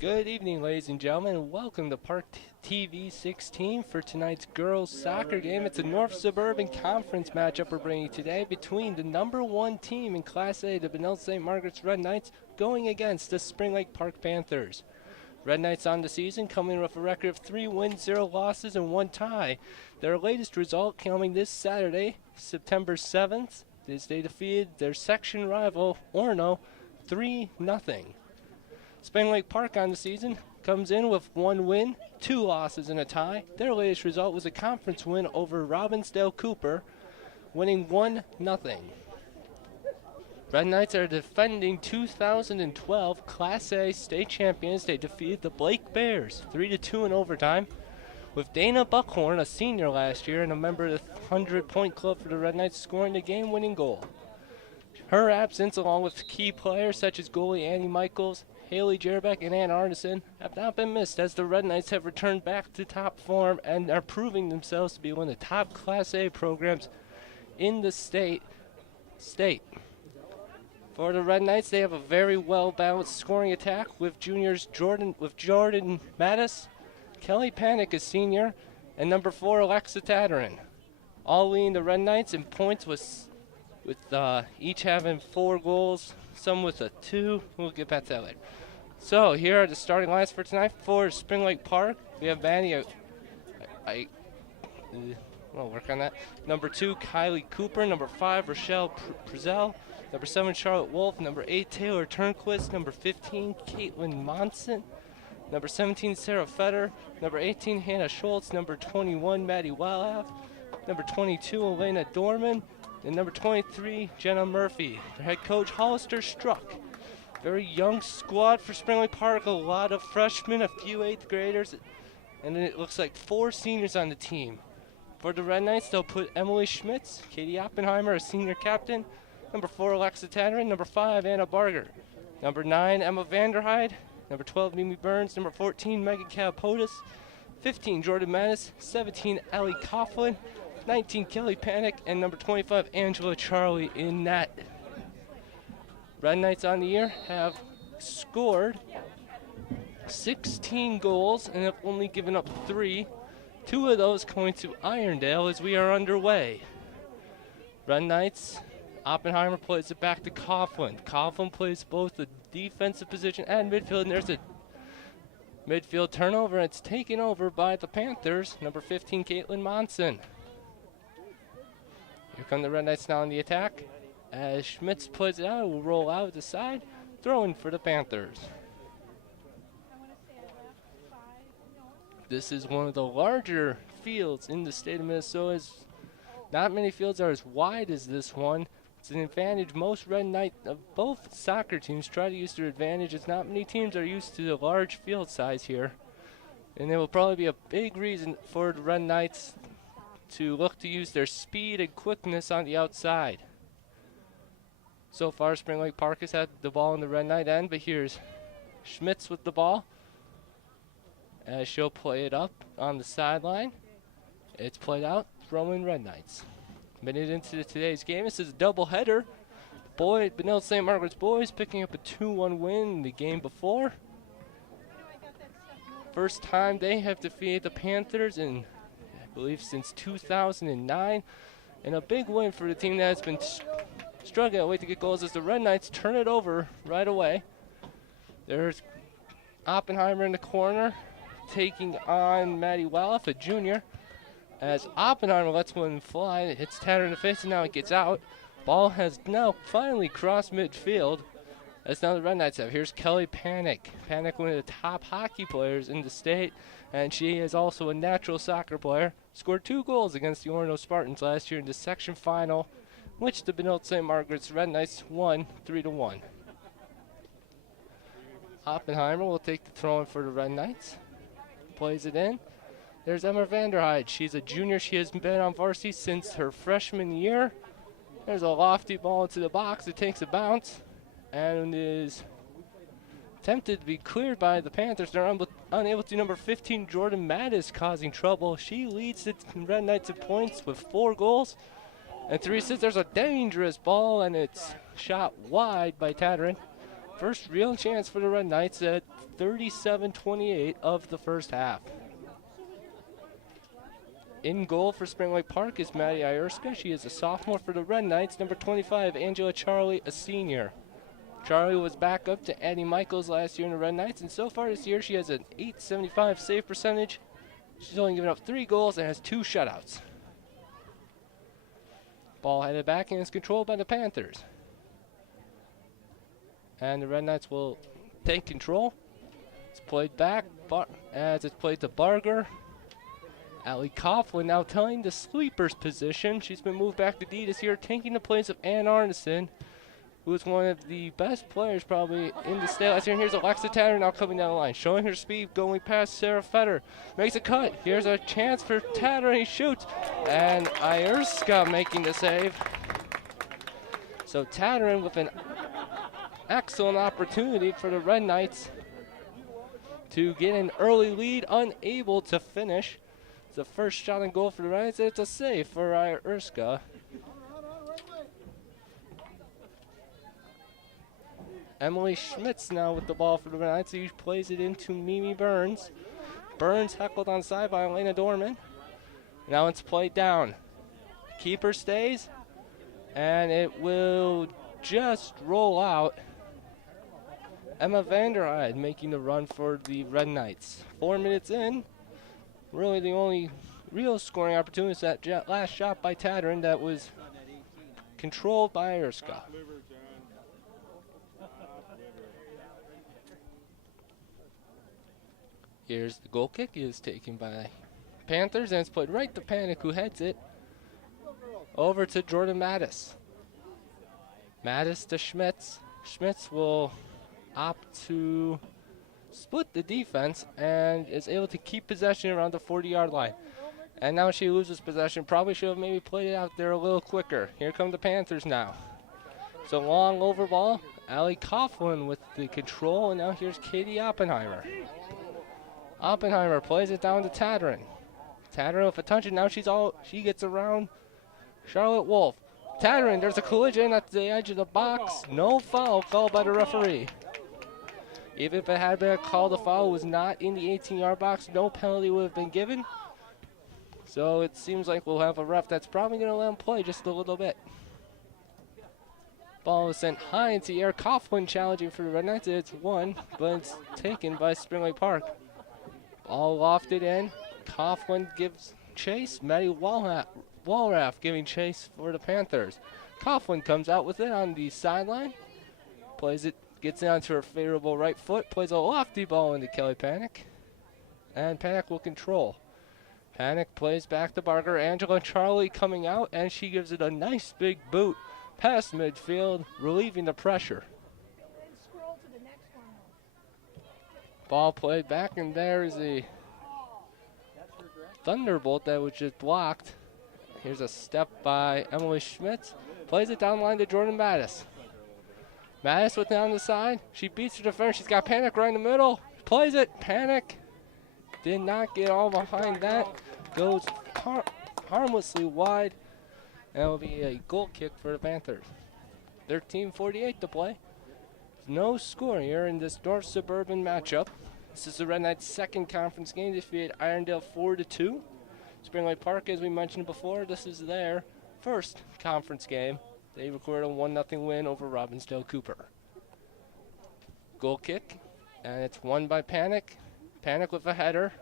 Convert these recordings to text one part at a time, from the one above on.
Good evening, ladies and gentlemen, and welcome to ParkTV 16 for tonight's girls soccer game. It's a North Suburban Conference matchup we're bringing today between the number one team in Class A, the Benilde-St Margaret's Red Knights, going against the Spring Lake Park Panthers. Red Knights on the season coming with a record of 3 wins, 0 losses, and 1 tie. Their latest result coming this Saturday, September 7th, as they defeated their section rival, Orono, 3-0. Spring Lake Park on the season comes in with 1 win, 2 losses, and a tie. Their latest result was a conference win over Robbinsdale Cooper, winning 1-0. Red Knights are defending 2012 Class A state champions. They defeated the Blake Bears 3-2 in overtime, with Dana Buckhorn, a senior last year and a member of the 100-point club for the Red Knights, scoring the game-winning goal. Her absence, along with key players such as goalie Annie Michaels, Haley Jerbeck, and Ann Arneson, have not been missed, as the Red Knights have returned back to top form and are proving themselves to be one of the top Class A programs in the state. For the Red Knights, they have a very well-balanced scoring attack with juniors Jordan Mattis, Kelly Panic, a senior, and number 4 Alexa Tatarin. All leading the Red Knights in points with each having 4 goals, some with a 2. We'll get back to that later. So here are the starting lines for tonight. For Spring Lake Park, we have Vanny. We'll work on that. Number 2, Kylie Cooper. Number 5, Rochelle Prezell. Number 7, Charlotte Wolf. Number 8, Taylor Turnquist. Number 15, Caitlin Monson. Number 17, Sarah Fetter. Number 18, Hannah Schultz. Number 21, Maddie Wallaf. Number 22, Elena Dorman. And number 23, Jenna Murphy. Their head coach, Hollister Struck. Very young squad for Spring Lake Park. A lot of freshmen, a few 8th graders, and then it looks like 4 seniors on the team. For the Red Knights, they'll put Emily Schmitz, Katie Oppenheimer, a senior captain. Number 4, Alexa Tatarin. Number 5, Anna Barger. Number 9, Emma Vanderhyde. Number 12, Mimi Burns. Number 14, Megan Calapotis. 15, Jordan Mattis. 17, Ellie Coughlin. 19, Kelly Panic, and number 25, Angela Charlie in net. Red Knights on the year have scored 16 goals and have only given up 3. 2 of those going to Irondale as we are underway. Red Knights, Oppenheimer plays it back to Coughlin. Coughlin plays both the defensive position and midfield, and there's a midfield turnover, and it's taken over by the Panthers. Number 15, Caitlin Monson. Here come the Red Knights now on the attack. As Schmitz plays it out, it will roll out the side, throwing for the Panthers. This is one of the larger fields in the state of Minnesota. Not many fields are as wide as this one. It's an advantage most Red Knights of both soccer teams try to use their advantage, as not many teams are used to the large field size here. And it will probably be a big reason for the Red Knights to look to use their speed and quickness on the outside. So far, Spring Lake Park has had the ball in the Red Knight end, but here's Schmitz with the ball, as she'll play it up on the sideline. It's played out, throwing Red Knights. Minute into today's game, this is a doubleheader. Benilde-St Margaret's boys picking up a 2-1 win in the game before. First time they have defeated the Panthers in, I believe, since 2009. And a big win for the team that has been struggling away to get goals, as the Red Knights turn it over right away. There's Oppenheimer in the corner, taking on Maddie Wallaf, a junior. As Oppenheimer lets one fly, it hits Tatter in the face, and now it gets out. Ball has now finally crossed midfield, as now the Red Knights have. Here's Kelly Panic. Panic, one of the top hockey players in the state, and she is also a natural soccer player. Scored 2 goals against the Orono Spartans last year in the section final, which the Benilde-St Margaret's Red Knights won 3-1. Oppenheimer will take the throw-in for the Red Knights. Plays it in. There's Emma Vanderhyde. She's a junior. She has been on varsity since her freshman year. There's a lofty ball into the box. It takes a bounce and is attempted to be cleared by the Panthers. They're unable to. Number 15, Jordan Mattis, causing trouble. She leads the Red Knights in points with 4 goals and 3 assists. There's a dangerous ball, and it's shot wide by Tatarin. first real chance for the Red Knights at 37-28 of the first half. In goal for Spring Lake Park is Maddie Ierska. She is a sophomore for the Red Knights. Number 25, Angela Charlie, a senior. Charlie was back up to Addie Michaels last year in the Red Knights, and so far this year she has an .875 save percentage. She's only given up 3 goals and has 2 shutouts. Ball headed back and is controlled by the Panthers. And the Red Knights will take control. It's played back as it's played to Barger. Allie Coughlin now telling the sleepers position. She's been moved back to D this year, taking the place of Ann Arneson, who is one of the best players probably in the state last year. And here's Alexa Tatter now coming down the line, showing her speed, going past Sarah Fetter. Makes a cut. Here's a chance for Tatter, and he shoots. And Ierska making the save. So Tattering with an excellent opportunity for the Red Knights to get an early lead, unable to finish. It's the first shot and goal for the Red Knights. It's a save for Ierska. Emily Schmitz now with the ball for the Red Knights. He plays it into Mimi Burns. Burns heckled on side by Elena Dorman. Now it's played down. Keeper stays, and it will just roll out. Emma Vanderheide making the run for the Red Knights. 4 minutes in. Really the only real scoring opportunity is that last shot by Tattern that was controlled by Ierska. Here's the goal kick. It is taken by Panthers, and it's played right to Panic, who heads it over to Jordan Mattis. Mattis to Schmitz. Schmitz will opt to split the defense and is able to keep possession around the 40-yard line. And now she loses possession. Probably should have maybe played it out there a little quicker. Here come the Panthers now. It's a long over ball. Allie Coughlin with the control, and now here's Katie Oppenheimer. Oppenheimer plays it down to Tattern. Tattern with a touch, and now she gets around Charlotte Wolf. Tattern, there's a collision at the edge of the box. No foul called by the referee. Even if it had been a call, the foul was not in the 18-yard box. No penalty would have been given. So it seems like we'll have a ref that's probably going to let him play just a little bit. Ball is sent high into the air. Coughlin challenging for the Red Knights. It's won, but it's taken by Spring Lake Park. All lofted in. Coughlin gives chase. Maddie Walraff giving chase for the Panthers. Coughlin comes out with it on the sideline. Plays it, gets it onto her favorable right foot. Plays a lofty ball into Kelly Panic. And Panic will control. Panic plays back to Barger. Angela Charlie coming out, and she gives it a nice big boot past midfield, relieving the pressure. Ball played back, and there is a thunderbolt that was just blocked. Here's a step by Emily Schmitz. Plays it down the line to Jordan Mattis. Mattis with it on the side. She beats her defender. She's got Panic right in the middle. Plays it. Panic did not get all behind that. Goes harmlessly wide. And it will be a goal kick for the Panthers. 13:48 to play. No score here in this North Suburban matchup. This is the Red Knights' second conference game. They defeated Irondale 4-2. Spring Lake Park, as we mentioned before, this is their first conference game. They recorded a 1-0 win over Robbinsdale Cooper. Goal kick, and it's won by Panic. Panic with a header.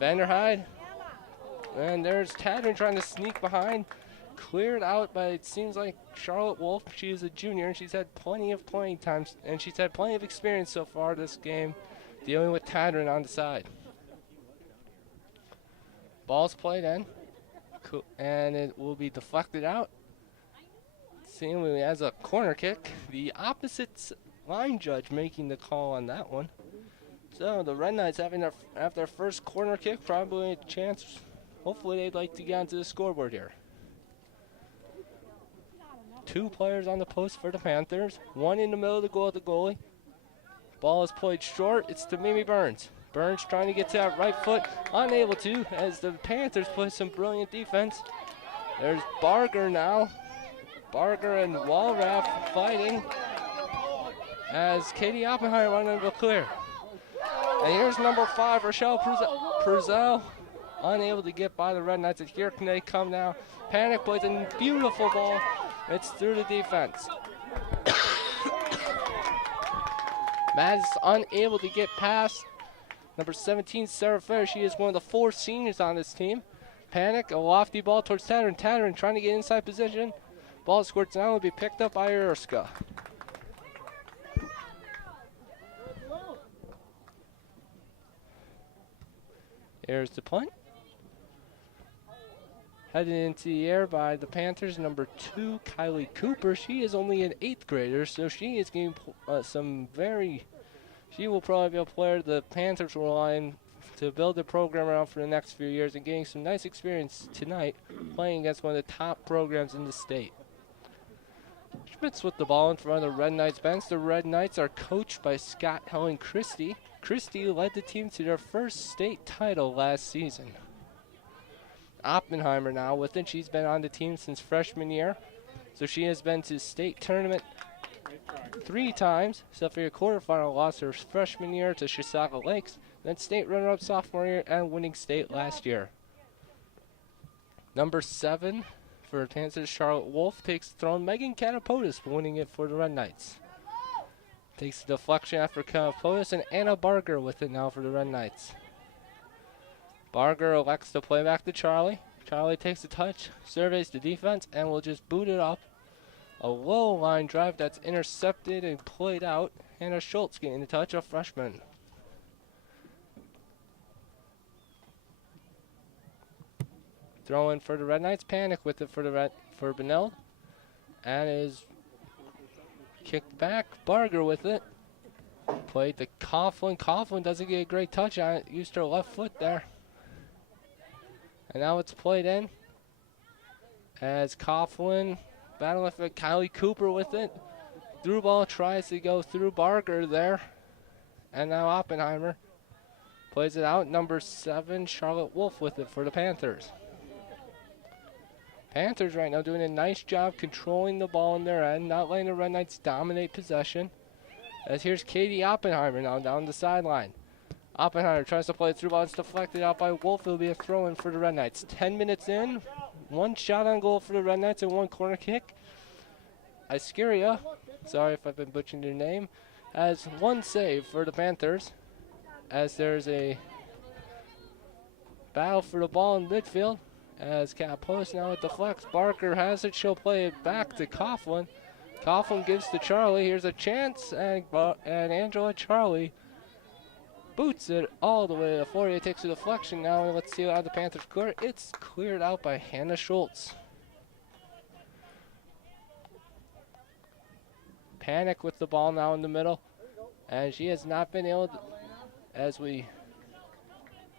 Vanderheide. And there's Tattern trying to sneak behind. Cleared out by, it seems like, Charlotte Wolf. She is a junior, and she's had plenty of playing times, and she's had plenty of experience so far this game, dealing with Tattern on the side. Ball's played in, and it will be deflected out. Seemingly as a corner kick. The opposite line judge making the call on that one. So the Red Knights have their first corner kick, probably a chance. Hopefully they'd like to get onto the scoreboard here. 2 players on the post for the Panthers. 1 in the middle of the goal at the goalie. Ball is played short. It's to Mimi Burns. Burns trying to get to that right foot. Unable to, as the Panthers play some brilliant defense. There's Barger now. Barger and Walraff fighting. as Katie Oppenheimer running to clear. And here's number 5, Rochelle Purcell, unable to get by the Red Knights. And here can they come now. Panic plays a beautiful ball. It's through the defense. Matt is unable to get past number 17, Sarah Fair. She is one of the 4 seniors on this team. Panic, a lofty ball towards Tattern. Tattern trying to get inside position. Ball squirts down, will be picked up by Erska. Here's the punt. Headed into the air by the Panthers, number 2, Kylie Cooper. She is only an 8th grader, so she is getting she will probably be a player the Panthers will rely on to build the program around for the next few years and getting some nice experience tonight playing against one of the top programs in the state. Schmitz with the ball in front of the Red Knights bench. The Red Knights are coached by Scott Helen Christie. Christie led the team to their first state title last season. Oppenheimer now with it. She's been on the team since freshman year. So she has been to state tournament 3 times, except for a quarterfinal loss her freshman year to Chisago Lakes, then state runner-up sophomore year and winning state last year. Number 7 for Panthers, Charlotte Wolf takes the throne. Megan Catapotis winning it for the Red Knights. Takes the deflection after Catapotis, and Anna Barger with it now for the Red Knights. Barger elects to play back to Charlie. Charlie takes a touch, surveys the defense, and will just boot it up. A low line drive that's intercepted and played out. Hannah Schultz getting the touch, a freshman. Throw in for the Red Knights. Panic with it for Benilde. And is kicked back. Barger with it. Played to Coughlin. Coughlin doesn't get a great touch on it. Used her left foot there. And now it's played in. As Coughlin battling for Kylie Cooper with it. Through ball tries to go through Barger there. And now Oppenheimer plays it out. Number 7, Charlotte Wolf with it for the Panthers. Panthers right now doing a nice job controlling the ball in their end, not letting the Red Knights dominate possession. As here's Katie Oppenheimer now down the sideline. Oppenheimer tries to play it through ball. It's deflected out by Wolf. It'll be a throw-in for the Red Knights. 10 minutes in, 1 shot on goal for the Red Knights and 1 corner kick. Iskeria, sorry if I've been butchering your name, has 1 save for the Panthers. As there's a battle for the ball in midfield. As Capost now at the flex. Barker has it. She'll play it back to Coughlin. Coughlin gives to Charlie. Here's a chance. And Angela Charlie boots it all the way to the floor. He takes a deflection now. And let's see how the Panthers clear. It's cleared out by Hannah Schultz. Panic with the ball now in the middle. And she has not been able to, as we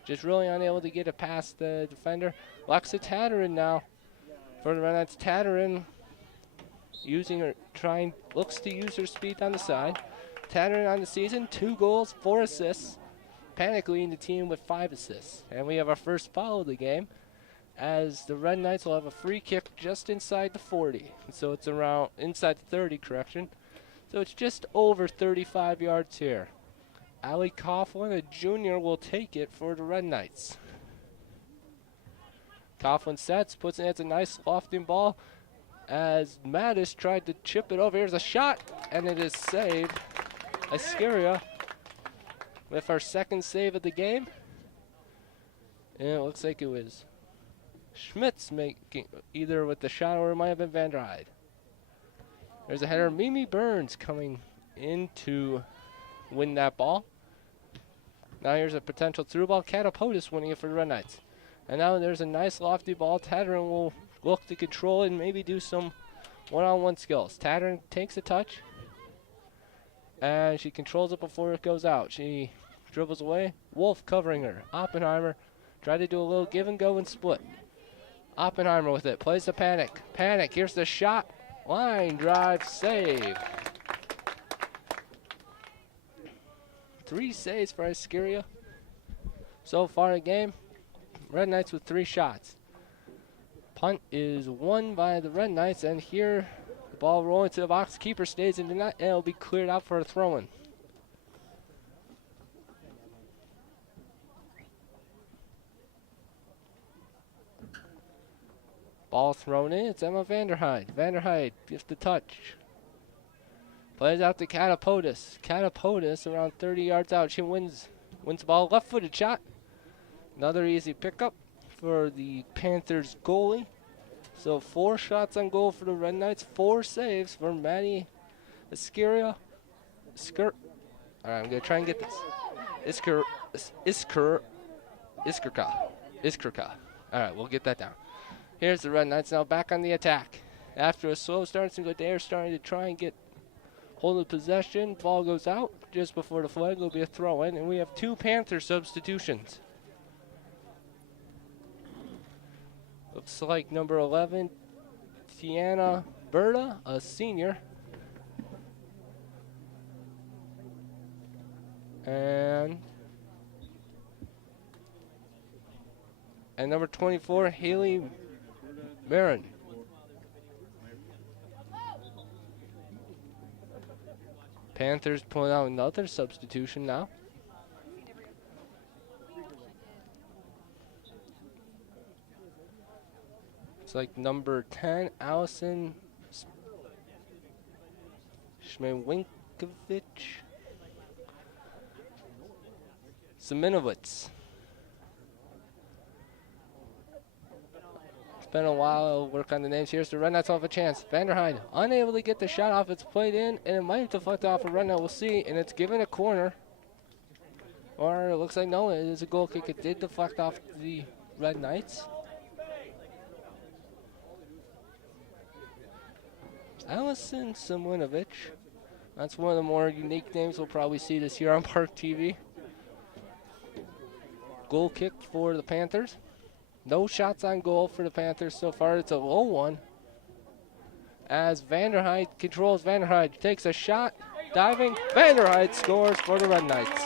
just really unable to get it past the defender. Lexa Tatterin now for the Red Knights. Tatterin using her, looks to use her speed on the side. Tatterin on the season, 2 goals, 4 assists. Panic leading the team with 5 assists. And we have our first foul of the game, as the Red Knights will have a free kick just inside the 40. So it's around, inside the 30, correction. So it's just over 35 yards here. Allie Coughlin, a junior, will take it for the Red Knights. Coughlin sets, puts it, it's a nice lofting ball as Mattis tried to chip it over. Here's a shot, and it is saved. Iskeria with our 2nd save of the game. And it looks like it was Schmitz making either with the shot or it might have been Van der Heide. There's a header. Mimi Burns coming in to win that ball. Now here's a potential through ball. Catapotis winning it for the Red Knights. And now there's a nice lofty ball. Tatterin will look to control it and maybe do some one-on-one skills. Tatterin takes a touch. And she controls it before it goes out. She dribbles away. Wolf covering her. Oppenheimer tried to do a little give and go and split. Oppenheimer with it. Plays the Panic. Panic. Here's the shot. Line drive save. 3 saves for Iskeria so far in the game. Red Knights with 3 shots. Punt is won by the Red Knights, and here The ball rolling to the box. Keeper stays in the net, and it'll be cleared out for a throw-in. Ball thrown in. It's Emma Vanderheide. Vanderheide gets the touch. Plays out to Catapodis. Catapodis around 30 yards out. She wins the ball. Left-footed shot. Another easy pickup for the Panthers goalie. So 4 shots on goal for the Red Knights. 4 saves for Maddie Iskeria. All right, I'm going to try and get this. Iskerka. All right, we'll get that down. Here's the Red Knights now back on the attack. After a slow start, seems like they're starting to try and get hold of possession. Ball goes out just before the flag. Will be a throw-in, and we have 2 Panther substitutions. Looks like number 11, Tiana Berta, a senior. And number 24, Haley Marin. Panthers pulling out another substitution now. It's like number 10, Allison Shmewinkovic. Seminowitz. It's been a while. Work on the names. Here's the Red Knights off a chance. Vanderheide unable to get the shot off. It's played in, and it might deflect off a Red Knight. We'll see, and it's given a corner. Or it looks like no, it is a goal kick. It did deflect off the Red Knights. Allison Seminowicz. That's one of the more unique names we'll probably see this year on ParkTV. Goal kick for the Panthers. No shots on goal for the Panthers so far. It's a low one. As Vanderheide controls. Vanderheide takes a shot. Diving. Vanderheide scores for the Red Knights.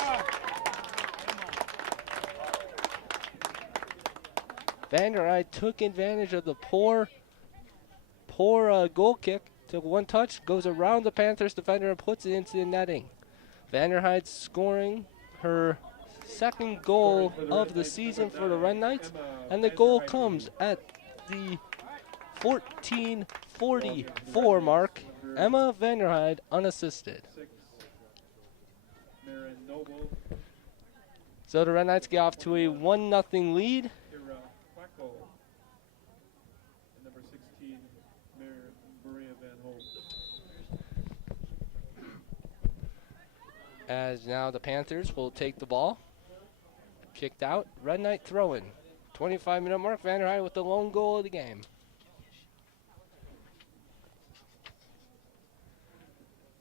Vanderheide took advantage of the poor goal kick. Took one touch, goes around the Panthers defender and puts it into the netting. Vanderheide scoring her second goal of the season for the Red Knights, and the goal comes at the 14:44 mark. Emma Vanderheide unassisted. So the Red Knights get off to a 1-0 lead. As now the Panthers will take the ball. Kicked out. Red Knight throw-in. 25-minute mark. Vanderheide with the lone goal of the game.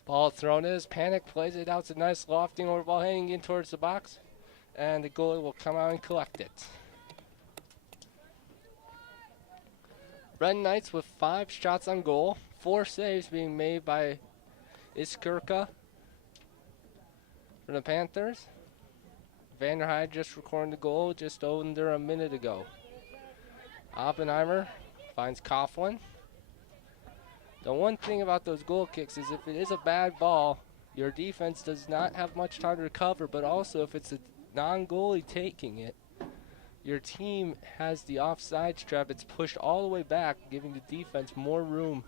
Ball thrown is. Panic plays it out. It's a nice lofting over ball heading in towards the box. And the goalie will come out and collect it. Red Knights with 5 shots on goal. 4 saves being made by Iskerka for the Panthers. Vanderheide just recording the goal just under a minute ago. Oppenheimer finds Coughlin. The one thing about those goal kicks is if it is a bad ball, your defense does not have much time to recover, but also if it's a non-goalie taking it, your team has the offside trap. It's pushed all the way back, giving the defense more room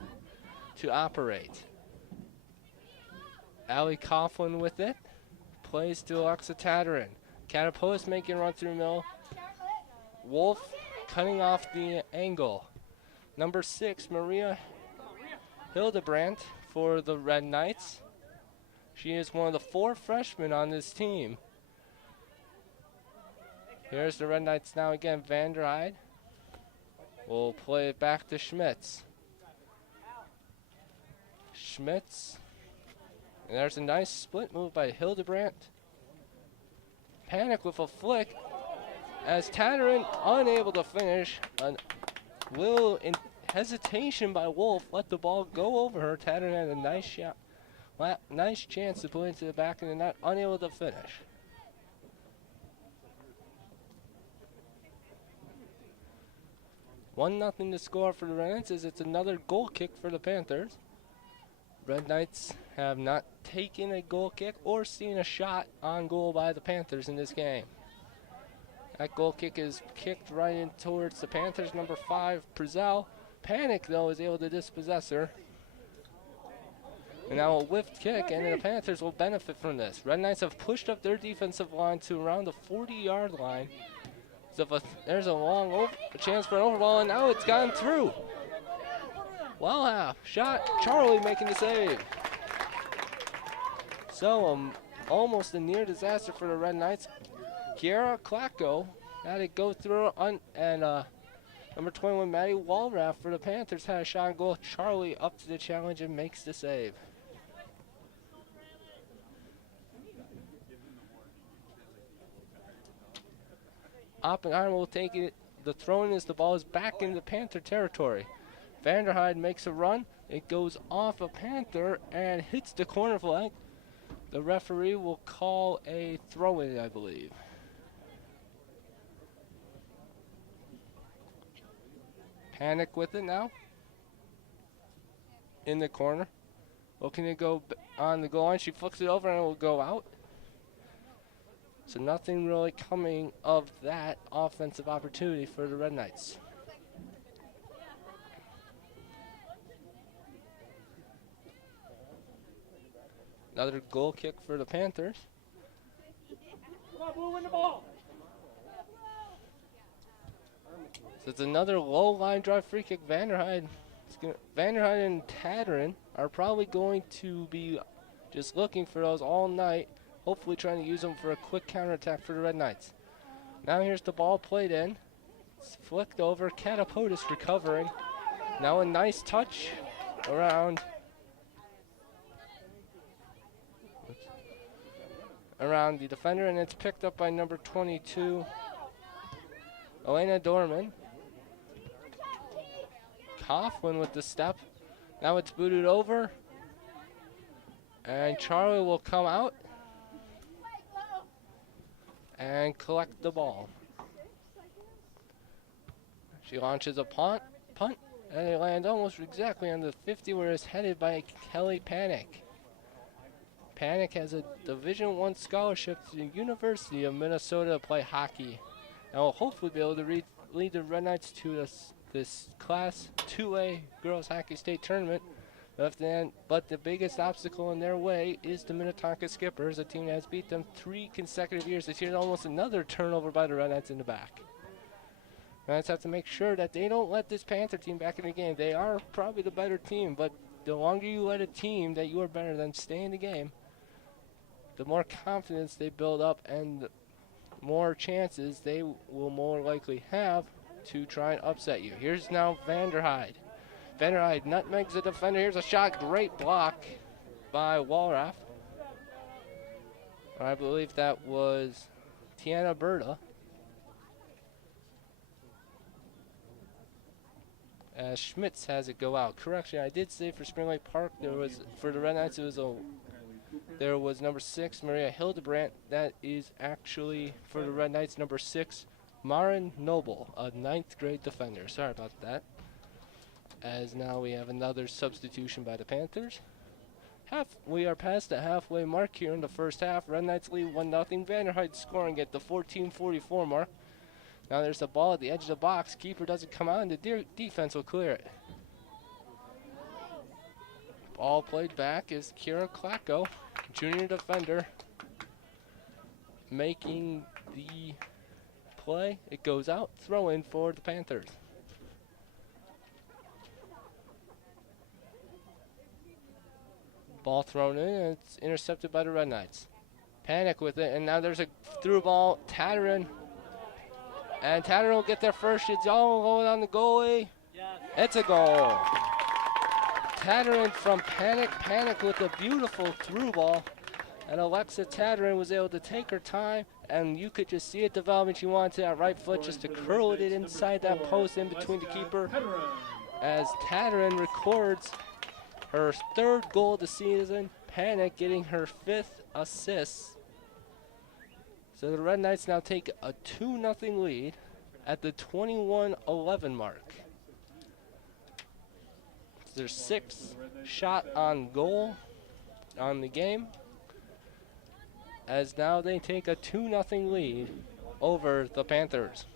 to operate. Allie Coughlin with it. Plays to Alexa Tatarin. Catapults making a run through middle. Wolf cutting off the angle. Number 6, Maria Hildebrandt for the Red Knights. She is one of the 4 freshmen on this team. Here's the Red Knights now again. Vanderheide will play it back to Schmitz. Schmitz. And there's a nice split move by Hildebrandt. Panic with a flick as Tatarin unable to finish. A little hesitation by Wolf. Let the ball go over her. Tatarin had a nice shot. Nice chance to put it into the back of the net. Unable to finish. One nothing to score for the Red Knights as it's another goal kick for the Panthers. Red Knights have not taken a goal kick or seen a shot on goal by the Panthers in this game. That goal kick is kicked right in towards the Panthers, number 5, Prezell. Panic, though, is able to dispossess her. And now a whiffed kick, and the Panthers will benefit from this. Red Knights have pushed up their defensive line to around the 40-yard line. So there's a long chance for an overball, and now it's gone through. Well half shot, Charlie making the save. So almost a near disaster for the Red Knights. Kiara Klacko had it go through, and number 21 Maddie Walraff for the Panthers had a shot on goal. Charlie up to the challenge and makes the save. Oppenheimer will take it. The throw-in as the ball is back into Panther territory. Vanderheide makes a run. It goes off a Panther and hits the corner flag. The referee will call a throw-in, I believe. Panic with it now. In the corner. Looking to go on the goal line. She flicks it over and it will go out. So nothing really coming of that offensive opportunity for the Red Knights. Another goal kick for the Panthers. Come on, Blue, win the ball. So it's another low line drive free kick. Vanderheide and Tadderin are probably going to be just looking for those all night, hopefully trying to use them for a quick counterattack for the Red Knights. Now here's the ball played in. It's flicked over. Catapultus recovering. Now a nice touch around the defender, and it's picked up by number 22, Elena Dorman. Coughlin with the step. Now it's booted over, and Charlie will come out and collect the ball. She launches a punt, and it lands almost exactly on the 50 where it's headed by Kelly Panic. Panic has a Division I scholarship to the University of Minnesota to play hockey, and will hopefully be able to lead the Red Knights to this Class 2A Girls Hockey State Tournament. But the biggest obstacle in their way is the Minnetonka Skippers, a team that has beat them 3 consecutive years. This year, almost another turnover by the Red Knights in the back. Red Knights have to make sure that they don't let this Panther team back in the game. They are probably the better team, but the longer you let a team that you are better than stay in the game, the more confidence they build up and more chances they will more likely have to try and upset you. Here's now Vanderheide. Vanderheide nutmegs the defender. Here's a shot. Great block by Walraff. I believe that was Tiana Berta. As Schmitz has it go out. Correction, I did say for Spring Lake Park, for the Red Knights, there was number 6, Maria Hildebrandt. That is actually, for the Red Knights, number 6, Marin Noble, a 9th grade defender. Sorry about that. As now we have another substitution by the Panthers. We are past the halfway mark here in the first half. Red Knights lead 1-0. Vanderheide scoring at the 14:44 mark. Now there's the ball at the edge of the box. Keeper doesn't come out, and the defense will clear it. Ball played back is Kira Klacko, junior defender, making the play. It goes out. Throw in for the Panthers. Ball thrown in, and it's intercepted by the Red Knights. Panic with it, and now there's a through ball. Tadderin. And Tadderin will get there first. It's all going on the goalie. Yes. It's a goal. Tadderin from Panic. Panic with a beautiful through ball. And Alexa Tadderin was able to take her time, and you could just see it developing. She wanted to that right foot just to curl it inside that post in between the keeper. As Tadderin records her 3rd goal of the season. Panic getting her 5th assist. So the Red Knights now take a 2-0 lead at the 21-11 mark. their 6th shot on goal on the game, as now they take a 2-0 lead over the Panthers.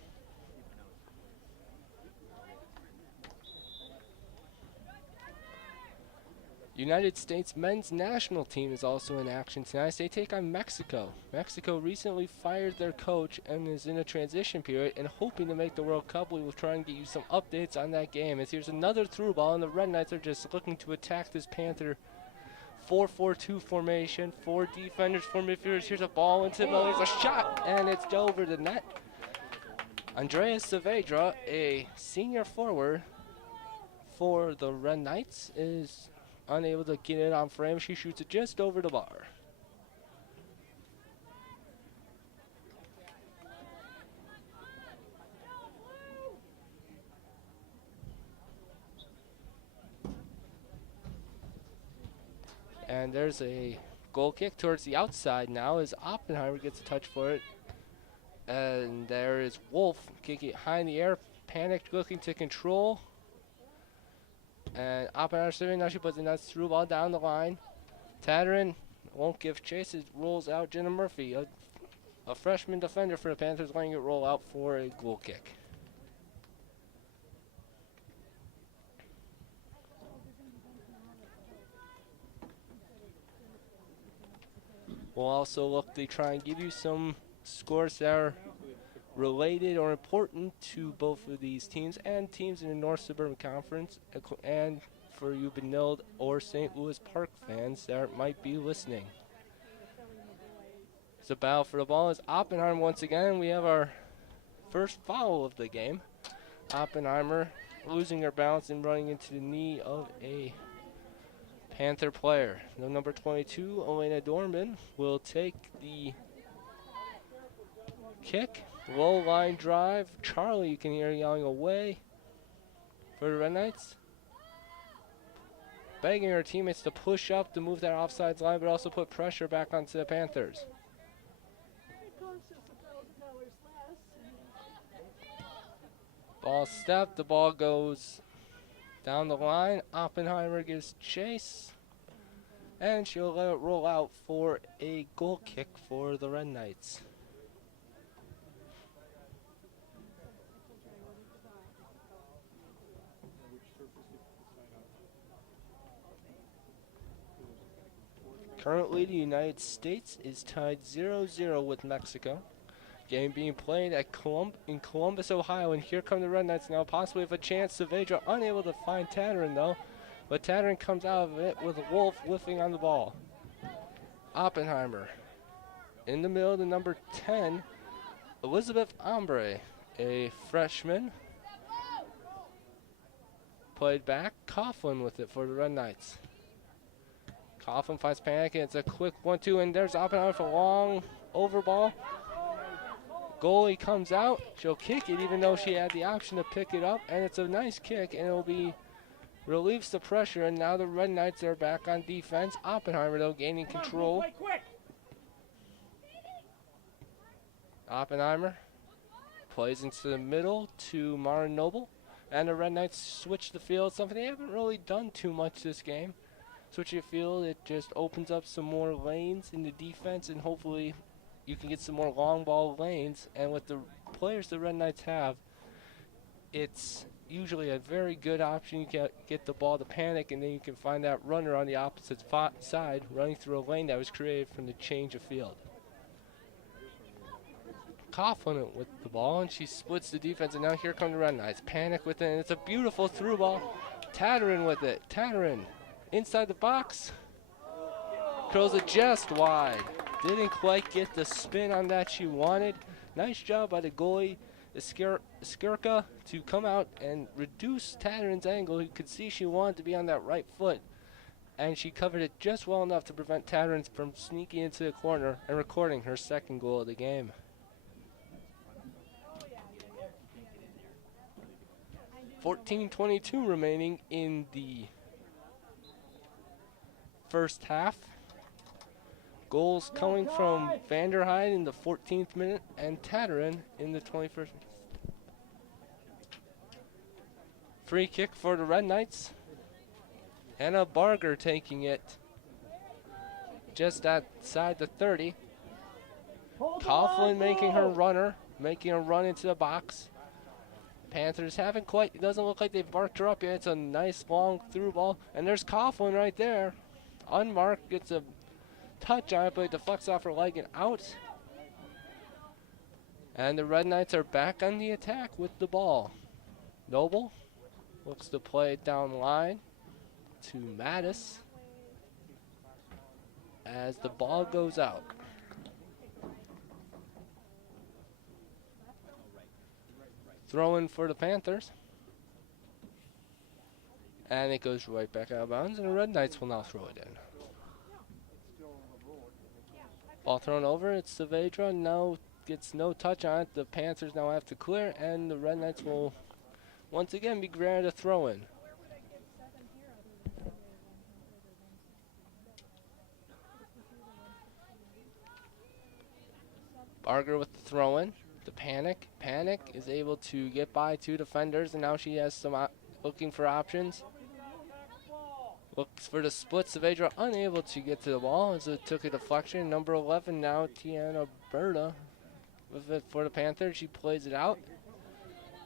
United States men's national team is also in action tonight. They take on Mexico. Mexico recently fired their coach and is in a transition period and hoping to make the World Cup. We will try and get you some updates on that game. As here's another through ball, and the Red Knights are just looking to attack this Panther 4-4-2 formation. 4 defenders, 4 midfielders. Here's a ball into the middle. There's a shot, and it's over the net. Andreas Saavedra, a senior forward for the Red Knights, is unable to get it on frame. She shoots it just over the bar. And there's a goal kick towards the outside now as Oppenheimer gets a touch for it. And there is Wolf kicking it high in the air, panicked, looking to control. And Oppenheimer serving, now she puts a nice through ball down the line. Tatterin won't give chase, it rolls out. Jenna Murphy, a freshman defender for the Panthers, letting it roll out for a goal kick. We'll also look to try and give you some scores that are related or important to both of these teams and teams in the North Suburban Conference, and for you Benilde or St. Louis Park fans that might be listening. It's a battle for the ball as Oppenheimer once again. We have our first foul of the game. Oppenheimer losing her balance and running into the knee of a Panther player. The number 22, Elena Dorman, will take the kick. Low line drive. Charlie, you can hear yelling away for the Red Knights. Begging her teammates to push up to move that offsides line, but also put pressure back onto the Panthers. Ball stepped. The ball goes down the line. Oppenheimer gives chase. And she'll let it roll out for a goal kick for the Red Knights. Currently, the United States is tied 0-0 with Mexico. Game being played at in Columbus, Ohio, and here come the Red Knights now, possibly with a chance. Saavedra unable to find Tatterin, though, but Tatterin comes out of it with Wolf whiffing on the ball. Oppenheimer in the middle, the number 10, Elizabeth Ombre, a freshman, played back. Coughlin with it for the Red Knights. Coughlin finds Panic, and it's a quick 1-2, and there's Oppenheimer for a long over ball. Goalie comes out. She'll kick it even though she had the option to pick it up, and it's a nice kick, and it'll be relieves the pressure, and now the Red Knights are back on defense. Oppenheimer, though, gaining control. Oppenheimer plays into the middle to Mara Noble, and the Red Knights switch the field, something they haven't really done too much this game. Switch the field, it just opens up some more lanes in the defense, and hopefully you can get some more long ball lanes. And with the players the Red Knights have, it's usually a very good option. You can get the ball to Panic, and then you can find that runner on the opposite side running through a lane that was created from the change of field. Coughlin with the ball, and she splits the defense, and now here come the Red Knights. Panic with it, and it's a beautiful through ball. Tatterin with it. Tatterin inside the box. Curls it just wide. Didn't quite get the spin on that she wanted. Nice job by the goalie, Skirka, to come out and reduce Tatterin's angle. You could see she wanted to be on that right foot, and she covered it just well enough to prevent Tatterin from sneaking into the corner and recording her second goal of the game. .22 remaining in the first half. Goals coming from Vanderheide in the 14th minute and Tatterin in the 21st. Free kick for the Red Knights. Anna Barger taking it just outside the 30. Coughlin making her runner, making a run into the box. Panthers haven't quite, it doesn't look like they've marked her up yet. It's a nice long through ball. And there's Coughlin right there. Unmarked, gets a touch on it, but it deflects off her leg and out. And the Red Knights are back on the attack with the ball. Noble looks to play it down the line to Mattis as the ball goes out. Throw in for the Panthers. And it goes right back out of bounds, and the Red Knights will now throw it in. Ball thrown over, it's Saavedra, now gets no touch on it. The Panthers now have to clear, and the Red Knights will once again be granted a throw in. Barger with the throw in. The Panic is able to get by two defenders, and now she has some looking for options. Looks for the split. Saavedra unable to get to the ball as it took a deflection. Number 11 now, Tiana Berta with it for the Panthers. She plays it out.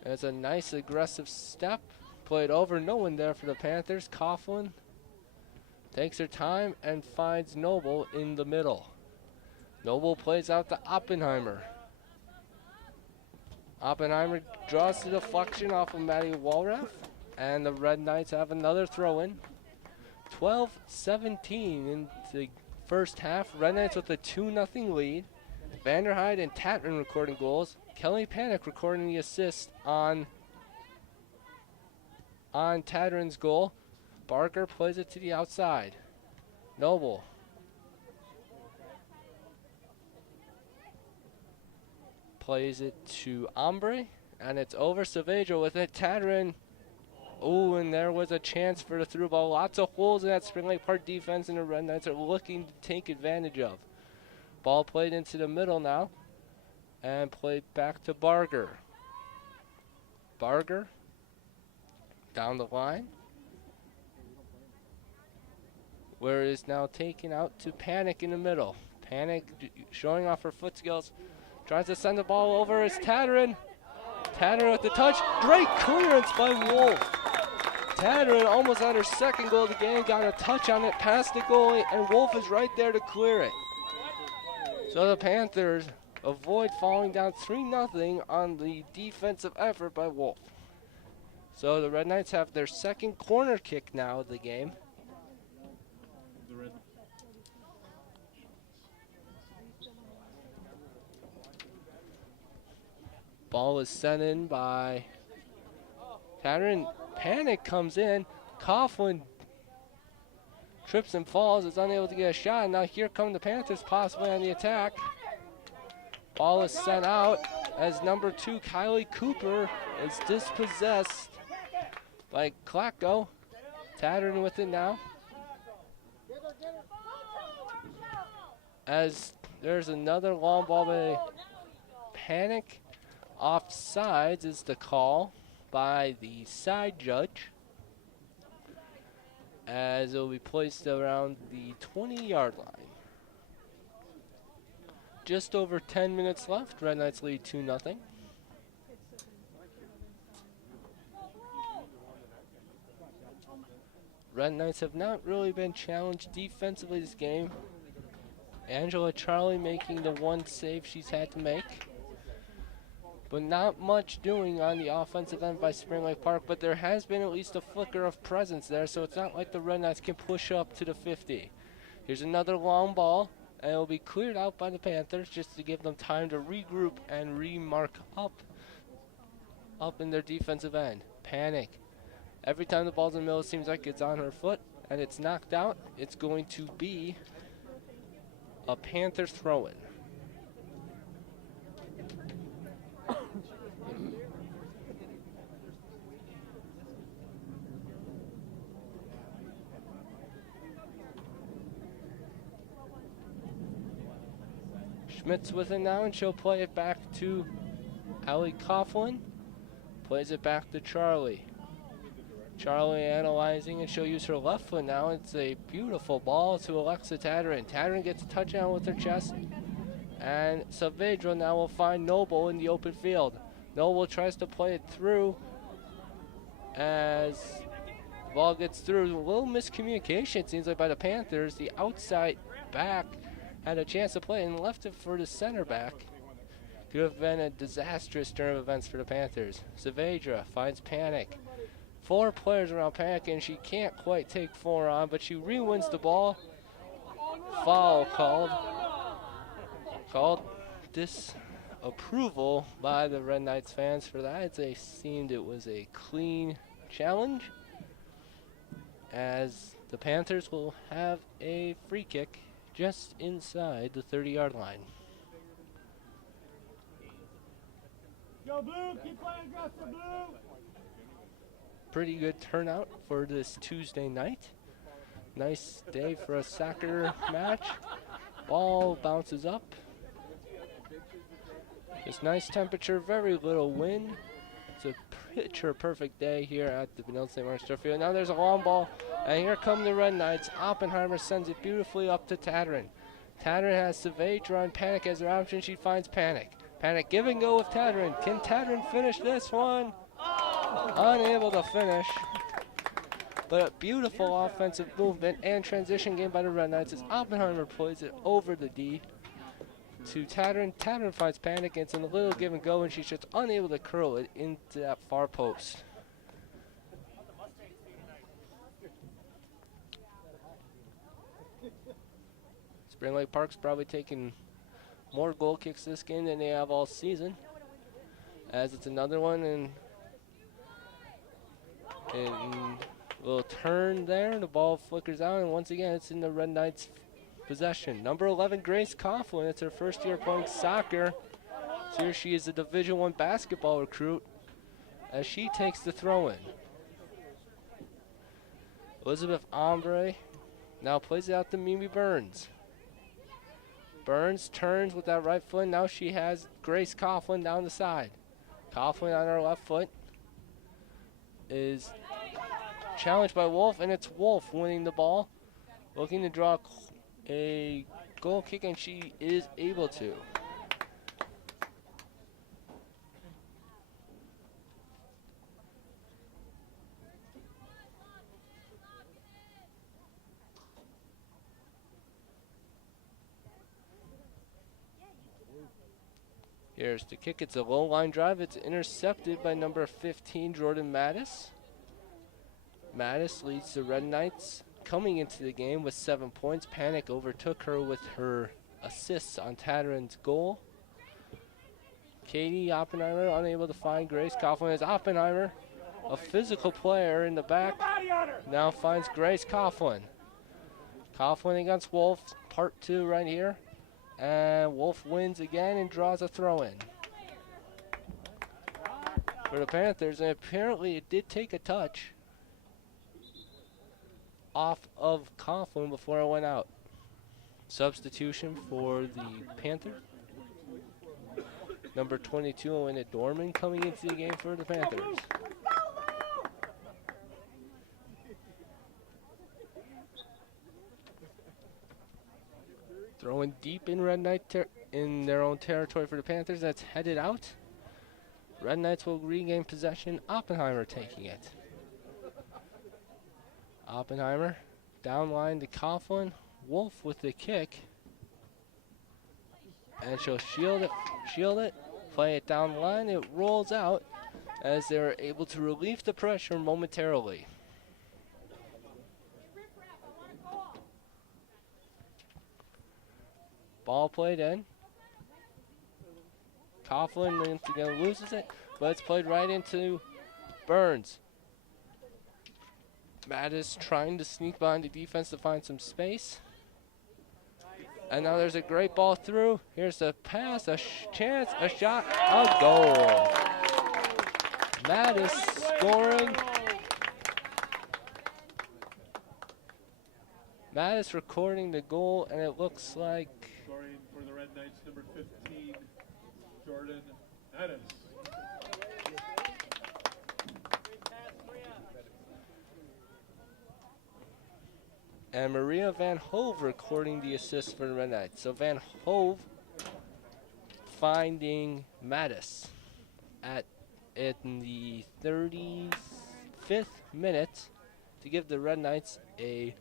It's a nice aggressive step. Played over, no one there for the Panthers. Coughlin takes her time and finds Noble in the middle. Noble plays out to Oppenheimer. Oppenheimer draws the deflection off of Maddie Walrath, and the Red Knights have another throw-in. 12-17 in the first half. Red Knights with a 2-0 lead. Vanderhyde and Tatman recording goals. Kelly Panic recording the assist on Tatman's goal. Barker plays it to the outside. Noble. Plays it to Ombre, and it's over. Saavedra with it. Tatman. Oh, and there was a chance for the through ball. Lots of holes in that Spring Lake Park defense, and the Red Knights are looking to take advantage of. Ball played into the middle now, and played back to Barger. Barger down the line, where it is now taken out to Panic in the middle. Panic showing off her foot skills. Tries to send the ball over. It's Tatman. Tatman with the touch. Great clearance by Wolf. Tatman almost had her second goal of the game. Got a touch on it past the goalie, and Wolf is right there to clear it. So the Panthers avoid falling down 3-0 on the defensive effort by Wolf. So the Red Knights have their second corner kick now of the game. Ball is sent in by Tatman. Panic comes in. Coughlin trips and falls, is unable to get a shot. Now here come the Panthers possibly on the attack. Ball is sent out as number 2, Kylie Cooper, is dispossessed by Klacko. Tatman with it now. As there's another long ball by Panic. Offsides is the call by the side judge, as it will be placed around the 20-yard line. Just over 10 minutes left. Red Knights lead 2-0. Red Knights have not really been challenged defensively this game. Angela Charlie making the one save she's had to make. But not much doing on the offensive end by Spring Lake Park, but there has been at least a flicker of presence there, so it's not like the Red Knights can push up to the 50. Here's another long ball, and it will be cleared out by the Panthers just to give them time to regroup and remark up in their defensive end. Panic. Every time the ball's in the middle, it seems like it's on her foot, and it's knocked out. It's going to be a Panther throw-in. Schmidt's with it now, and she'll play it back to Allie Coughlin. Plays it back to Charlie. Charlie analyzing, and she'll use her left foot now. It's a beautiful ball to Alexa Tatarin. Tatarin gets a touchdown with her chest. And Saavedra now will find Noble in the open field. Noble tries to play it through as the ball gets through. A little miscommunication, it seems like, by the Panthers. The outside back had a chance to play and left it for the center back. Could have been a disastrous turn of events for the Panthers. Saavedra finds Panic. 4 players around Panic, and she can't quite take 4 on, but she re-wins the ball. Foul called disapproval by the Red Knights fans for that. It seemed it was a clean challenge, as the Panthers will have a free kick just inside the 30-yard line. Go Blue, keep playing aggressive, Blue. Pretty good turnout for this Tuesday night. Nice day for a soccer match. Ball bounces up. It's nice temperature, very little wind. It's a picture perfect day here at the Benilde-St. Field. Now there's a long ball, and here come the Red Knights. Oppenheimer sends it beautifully up to Tatarin. Tatarin has Saavedra and Panic as her option. She finds Panic. Panic give and go with Tatarin. Can Tatarin finish this one? Unable to finish. But a beautiful offensive movement and transition game by the Red Knights as Oppenheimer plays it over the D to Tatarin. Tatarin finds Panic. It's in a little give and go, and she's just unable to curl it into that far post. Spring Lake Park's probably taking more goal kicks this game than they have all season, as it's another one, and a little turn there, and the ball flickers out, and once again it's in the Red Knights' possession. Number 11, Grace Coughlin. It's her first year playing soccer. So here she is a Division I basketball recruit as she takes the throw-in. Elizabeth Ombre now plays it out to Mimi Burns. Burns turns with that right foot. Now she has Grace Coughlin down the side. Coughlin on her left foot is challenged by Wolf, and it's Wolf winning the ball, looking to draw a goal kick, and she is able to. Here's the kick. It's a low line drive. It's intercepted by number 15, Jordan Mattis. Mattis leads the Red Knights coming into the game with 7 points. Panic overtook her with her assists on Tatarin's goal. Katie Oppenheimer unable to find Grace Coughlin as Oppenheimer, a physical player in the back, now finds Grace Coughlin. Coughlin against Wolf, part 2 right here. And Wolf wins again and draws a throw-in for the Panthers. And apparently it did take a touch off of Coughlin before it went out. Substitution for the Panthers. Number 22, Elena Dorman, coming into the game for the Panthers. Throwing deep in Red Knight in their own territory for the Panthers. That's headed out. Red Knights will regain possession. Oppenheimer taking it. Oppenheimer down line to Coughlin. Wolf with the kick. And she'll shield it, play it down the line. It rolls out as they're able to relieve the pressure momentarily. Ball played in. Coughlin again loses it, but it's played right into Burns. Mattis trying to sneak behind the defense to find some space. And now there's a great ball through. Here's a pass, a chance, a shot, a goal. Mattis scoring. Mattis recording the goal, and it looks like Scoring for the Red Knights, number 15, Jordan Mattis. and Maria Van Hove recording the assist for the Red Knights. So Van Hove finding Mattis in the 35th minute to give the Red Knights a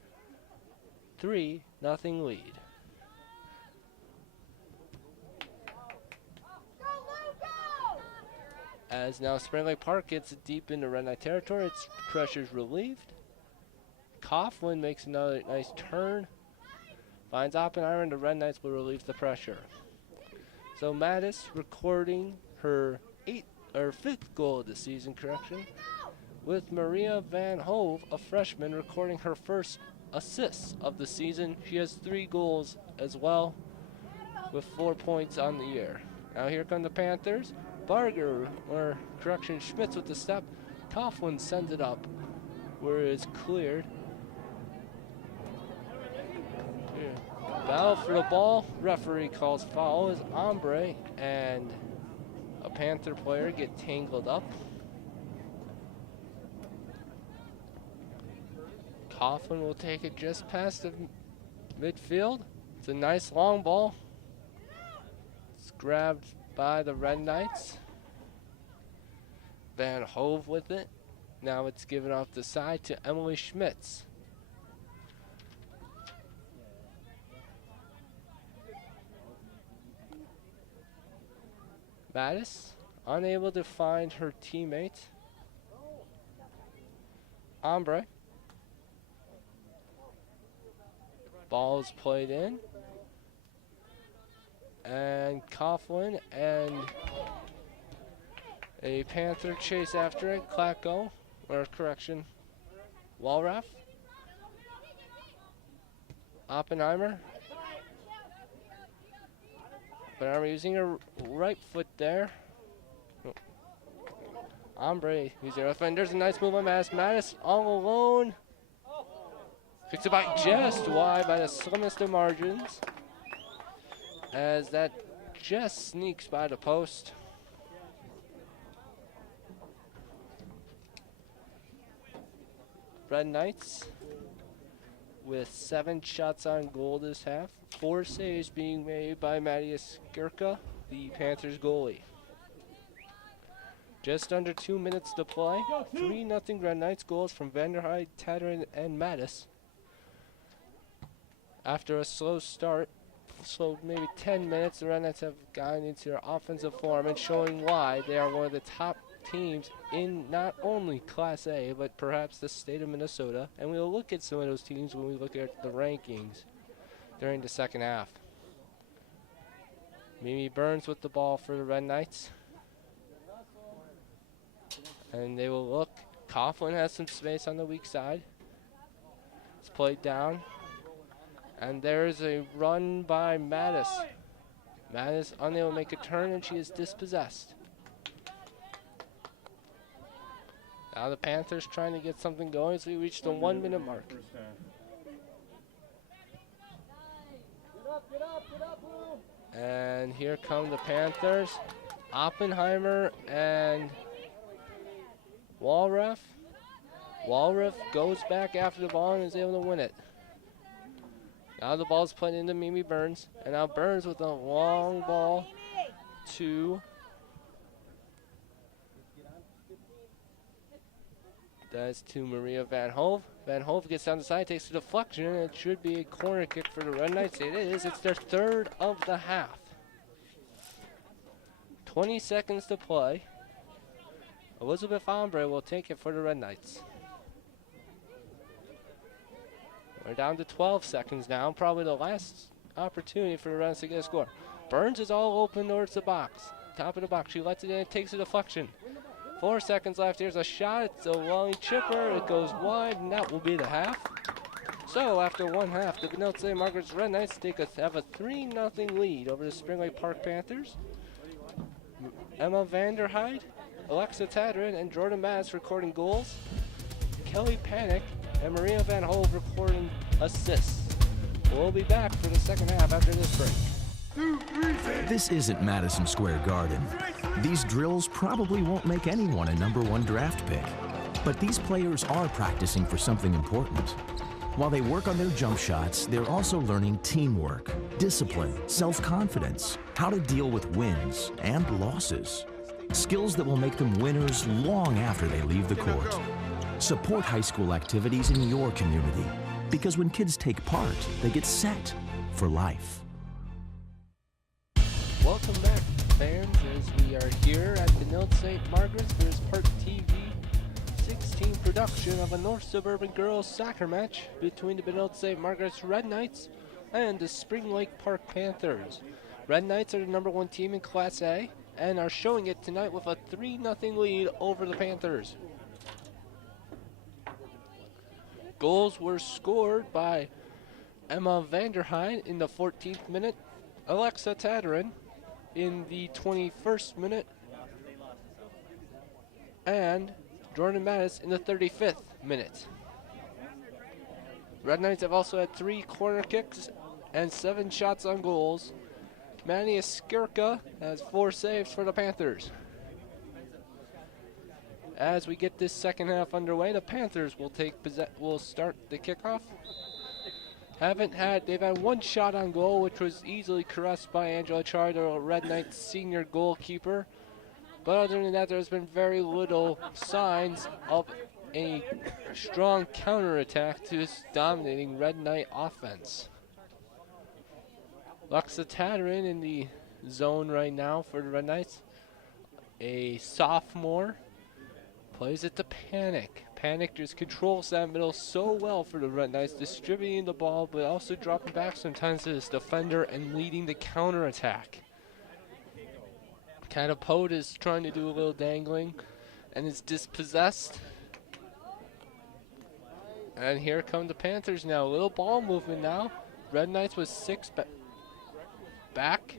3-0 lead. As now Spring Lake Park gets deep into Red Knight territory, its pressure's relieved. Coughlin makes another nice turn, finds Oppenheimer, and the Red Knights will relieve the pressure. So Mattis recording her 5th goal of the season, with Maria Van Hove, a freshman, recording her first assist of the season. She has 3 goals as well, with 4 points on the year. Now here come the Panthers. Schmitz with the step. Coughlin sends it up where it's cleared. Battle for the ball. Referee calls foul as Ombre and a Panther player get tangled up. Coughlin will take it just past the midfield. It's a nice long ball. It's grabbed by the Red Knights. Van Hove with it. Now it's given off the side to Emily Schmitz. Mattis unable to find her teammate. Ombre. Ball is played in. And Coughlin and a Panther chase after it. Walraff. Oppenheimer. Oppenheimer using her right foot there. Ombre using her left hand. There's a nice move on Mattis all alone. Picks it by just wide by the slimmest of margins, as that just sneaks by the post. Red Knights with 7 shots on goal this half. 4 saves being made by Maddie Skirka, the Panthers goalie. Just under 2 minutes to play. 3-0 Red Knights. Goals from Vanderhyde, Tadrin, and Mattis. After a slow start, maybe 10 minutes, the Red Knights have gotten into their offensive form and showing why they are one of the top teams in not only Class A, but perhaps the state of Minnesota. And we'll look at some of those teams when we look at the rankings during the second half. Mimi Burns with the ball for the Red Knights. And they will look. Coughlin has some space on the weak side. It's played down. And there's a run by Mattis. Mattis unable to make a turn, and she is dispossessed. Now the Panthers trying to get something going as we reach the 1 minute mark. And here come the Panthers. Oppenheimer and Walraff. Walraff goes back after the ball and is able to win it. Now the ball's played into Mimi Burns. And now Burns with a long ball to that's to Maria Van Hove. Van Hove gets down the side, takes a deflection, and it should be a corner kick for the Red Knights. It is. It's their 3rd of the half. 20 seconds to play. Elizabeth Ombre will take it for the Red Knights. We're down to 12 seconds now. Probably the last opportunity for the Red Knights to get a score. Burns is all open towards the box. Top of the box. She lets it in. It takes a deflection. 4 seconds left. Here's a shot. It's a long chipper. It goes wide, and that will be the half. So after one half, the Benilde-St. Margaret's Red Knights have a 3-0 lead over the Spring Lake Park Panthers. Emma Vanderhyde, Alexa Tadrin, and Jordan Mattis recording goals. Kelly Panic and Maria Van Hove recording assists. We'll be back for the second half after this break. This isn't Madison Square Garden. These drills probably won't make anyone a #1 draft pick. But these players are practicing for something important. While they work on their jump shots, they're also learning teamwork, discipline, self-confidence, how to deal with wins and losses. Skills that will make them winners long after they leave the court. Support high school activities in your community, because when kids take part, they get set for life. Welcome back, fans, as we are here at Benilde-St. Margaret's for this ParkTV 16 production of a North Suburban girls soccer match between the Benilde-St. Margaret's Red Knights and the Spring Lake Park Panthers. Red Knights are the #1 team in Class A and are showing it tonight with a 3-0 lead over the Panthers. Goals were scored by Emma Vanderheide in the 14th minute, Alexa Tatarin in the 21st minute, and Jordan Mattis in the 35th minute. Red Knights have also had 3 corner kicks and 7 shots on goals. Manny Skirka has 4 saves for the Panthers. As we get this second half underway, the Panthers will start the kickoff. They've had 1 shot on goal, which was easily caressed by Angela Char, the Red Knights senior goalkeeper. But other than that, there's been very little signs of a strong counterattack to this dominating Red Knight offense. Alexa Tatarin in the zone right now for the Red Knights. A sophomore. Plays it to Panic. Panic just controls that middle so well for the Red Knights, distributing the ball, but also dropping back sometimes to this defender and leading the counterattack. Catapult is trying to do a little dangling and is dispossessed. And here come the Panthers now. A little ball movement now. Red Knights with 6 back.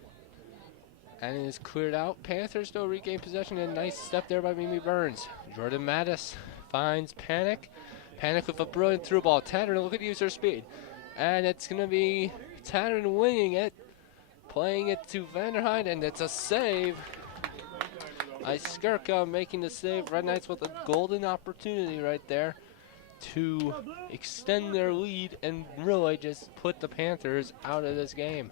And it is cleared out. Panthers though regain possession, and a nice step there by Mimi Burns. Jordan Mattis finds Panic. Panic with a brilliant through ball. Tatarin looking to use her speed. And it's going to be Tatarin winning it. Playing it to Vanderheide, and it's a save. Skirka making the save. Red Knights with a golden opportunity right there to extend their lead and really just put the Panthers out of this game.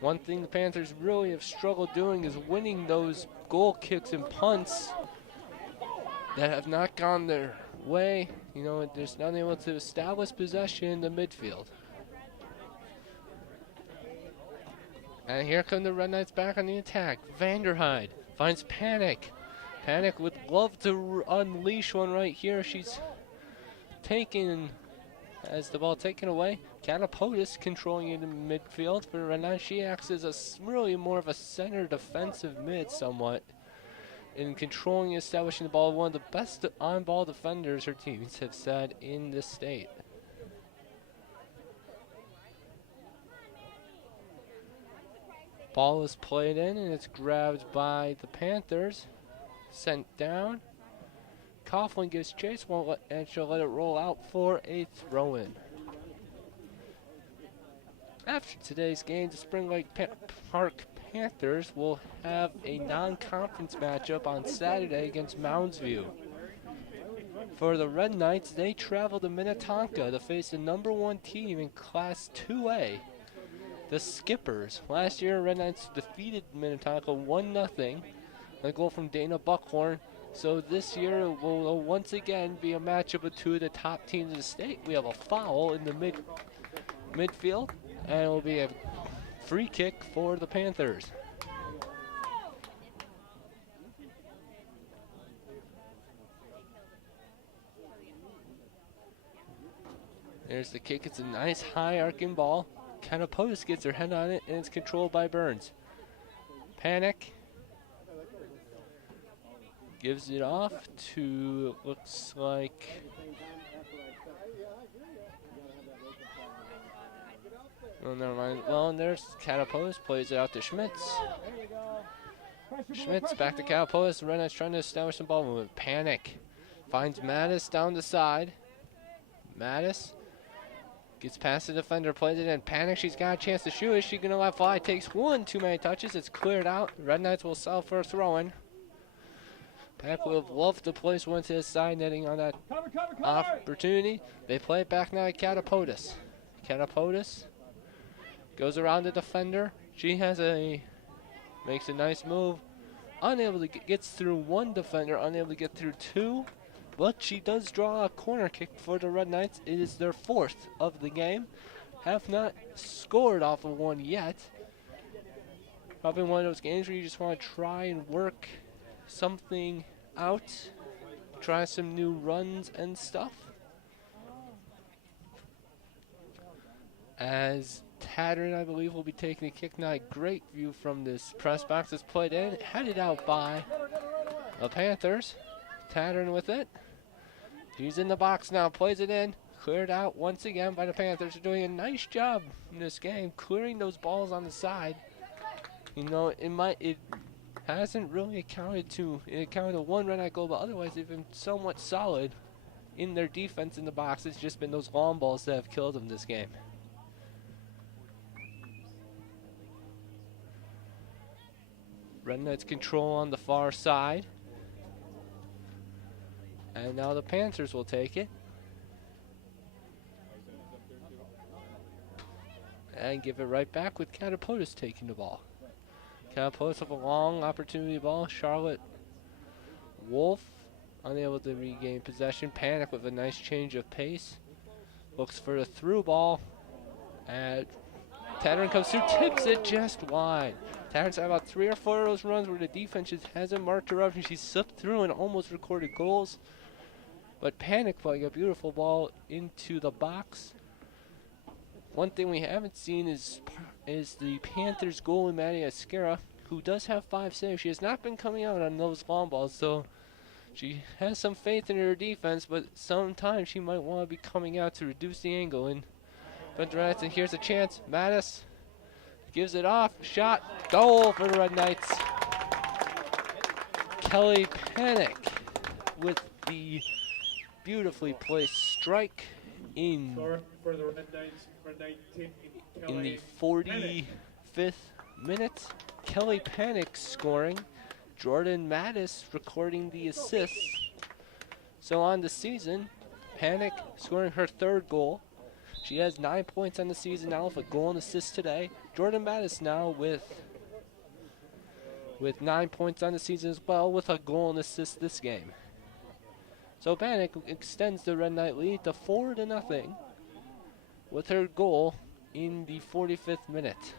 One thing the Panthers really have struggled doing is winning those goal kicks and punts that have not gone their way. You know, they're just not able to establish possession in the midfield. And here come the Red Knights back on the attack. Vanderheide finds Panic. Panic would love to unleash one right here. She's taken, as the ball taken away. Catapotis controlling it in midfield for Red Knights. She acts as really more of a center defensive mid somewhat in controlling and establishing the ball. One of the best on-ball defenders her teams have said in this state. Ball is played in and it's grabbed by the Panthers. Sent down. Coughlin gives chase, and she'll let it roll out for a throw-in. After today's game, the Spring Lake Park Panthers will have a non-conference matchup on Saturday against Mounds View. For the Red Knights, they travel to Minnetonka to face the #1 team in Class 2A, the Skippers. Last year, Red Knights defeated Minnetonka 1-0, a goal from Dana Buckhorn. So this year it will once again be a matchup of 2 of the top teams in the state. We have a foul in the midfield, and it will be a free kick for the Panthers. There's the kick. It's a nice high arcing ball. Canapotis gets her head on it, and it's controlled by Burns. Panic gives it off to, looks like, oh, never mind. Well, and there's Catapotis, plays it out to Schmitz. Schmitz back to Catapotis. Red Knights trying to establish some ball movement. Panic finds Mattis down the side. Mattis gets past the defender, plays it in. Panic, she's got a chance to shoot. Is she going to let fly? Takes one too many touches. It's cleared out. Red Knights will settle for a throw-in. Panic would have loved to place one to his side, netting on that opportunity. They play it back now to Catapodus. Catapodus goes around the defender. She makes a nice move. Unable to gets through one defender, unable to get through two. But she does draw a corner kick for the Red Knights. It is their 4th of the game. Have not scored off of one yet. Probably one of those games where you just want to try and work something out. Try some new runs and stuff. As Tattern, I believe, will be taking a kick now. Great view from this press box. It's played in, headed out by the Panthers. Tattern with it. He's in the box now, plays it in. Cleared out once again by the Panthers. They're doing a nice job in this game, clearing those balls on the side. You know, it hasn't really accounted to one Red Knight goal, but otherwise they've been somewhat solid in their defense in the box. It's just been those long balls that have killed them this game. Red Knights control on the far side. And now the Panthers will take it. And give it right back with Catapodus taking the ball. Catapodus with a long opportunity ball. Charlotte Wolf unable to regain possession. Panic with a nice change of pace. Looks for the through ball. And Tattern comes through, tips it just wide. Tattern's had about 3 or 4 of those runs where the defense just hasn't marked her up and she's slipped through and almost recorded goals. But Panic playing a beautiful ball into the box. One thing we haven't seen is the Panthers goalie Maddie Ascara, who does have 5 saves. She has not been coming out on those long balls, so she has some faith in her defense, but sometimes she might want to be coming out to reduce the angle. And here's a chance. Mattis gives it off. Shot. Goal for the Red Knights. Kelly Panic with the beautifully placed strike in For the Red Knights, Red Knight team, in the 45th minute. Kelly Panic scoring. Jordan Mattis recording the assists. So on the season, Panic scoring her 3rd goal. She has 9 points on the season now with a goal and assist today. Jordan Mattis now with 9 points on the season as well, with a goal and assist this game. So Panic extends the Red Knight lead to 4-0 with her goal in the 45th minute.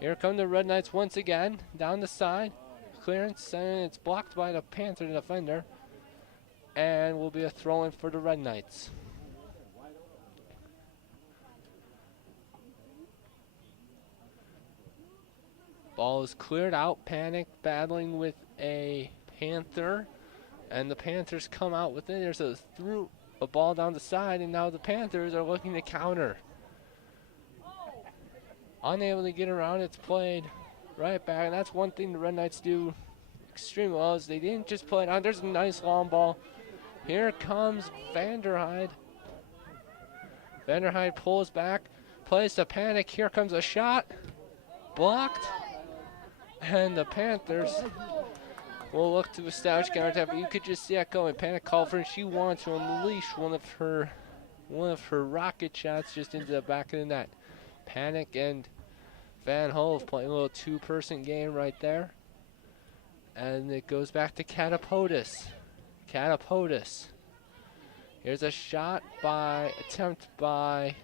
Here come the Red Knights once again, down the side. Clearance, and it's blocked by the Panther defender. And will be a throw-in for the Red Knights. Ball is cleared out. Panic battling with a Panther. And the Panthers come out with it. There's a ball down the side, and now the Panthers are looking to counter. Unable to get around, it's played right back. And that's one thing the Red Knights do extremely well, is they didn't just play it on. There's a nice long ball. Here comes Vanderhyde. Vanderhyde pulls back, plays to Panic. Here comes a shot. Blocked. And the Panthers will look to establish counterattack, but you could just see that going. Panic called for, and she wanted to unleash one of her rocket shots just into the back of the net. Panic and Van Hove playing a little 2-person game right there. And it goes back to Catapodus. Catapodus. Here's a shot attempt by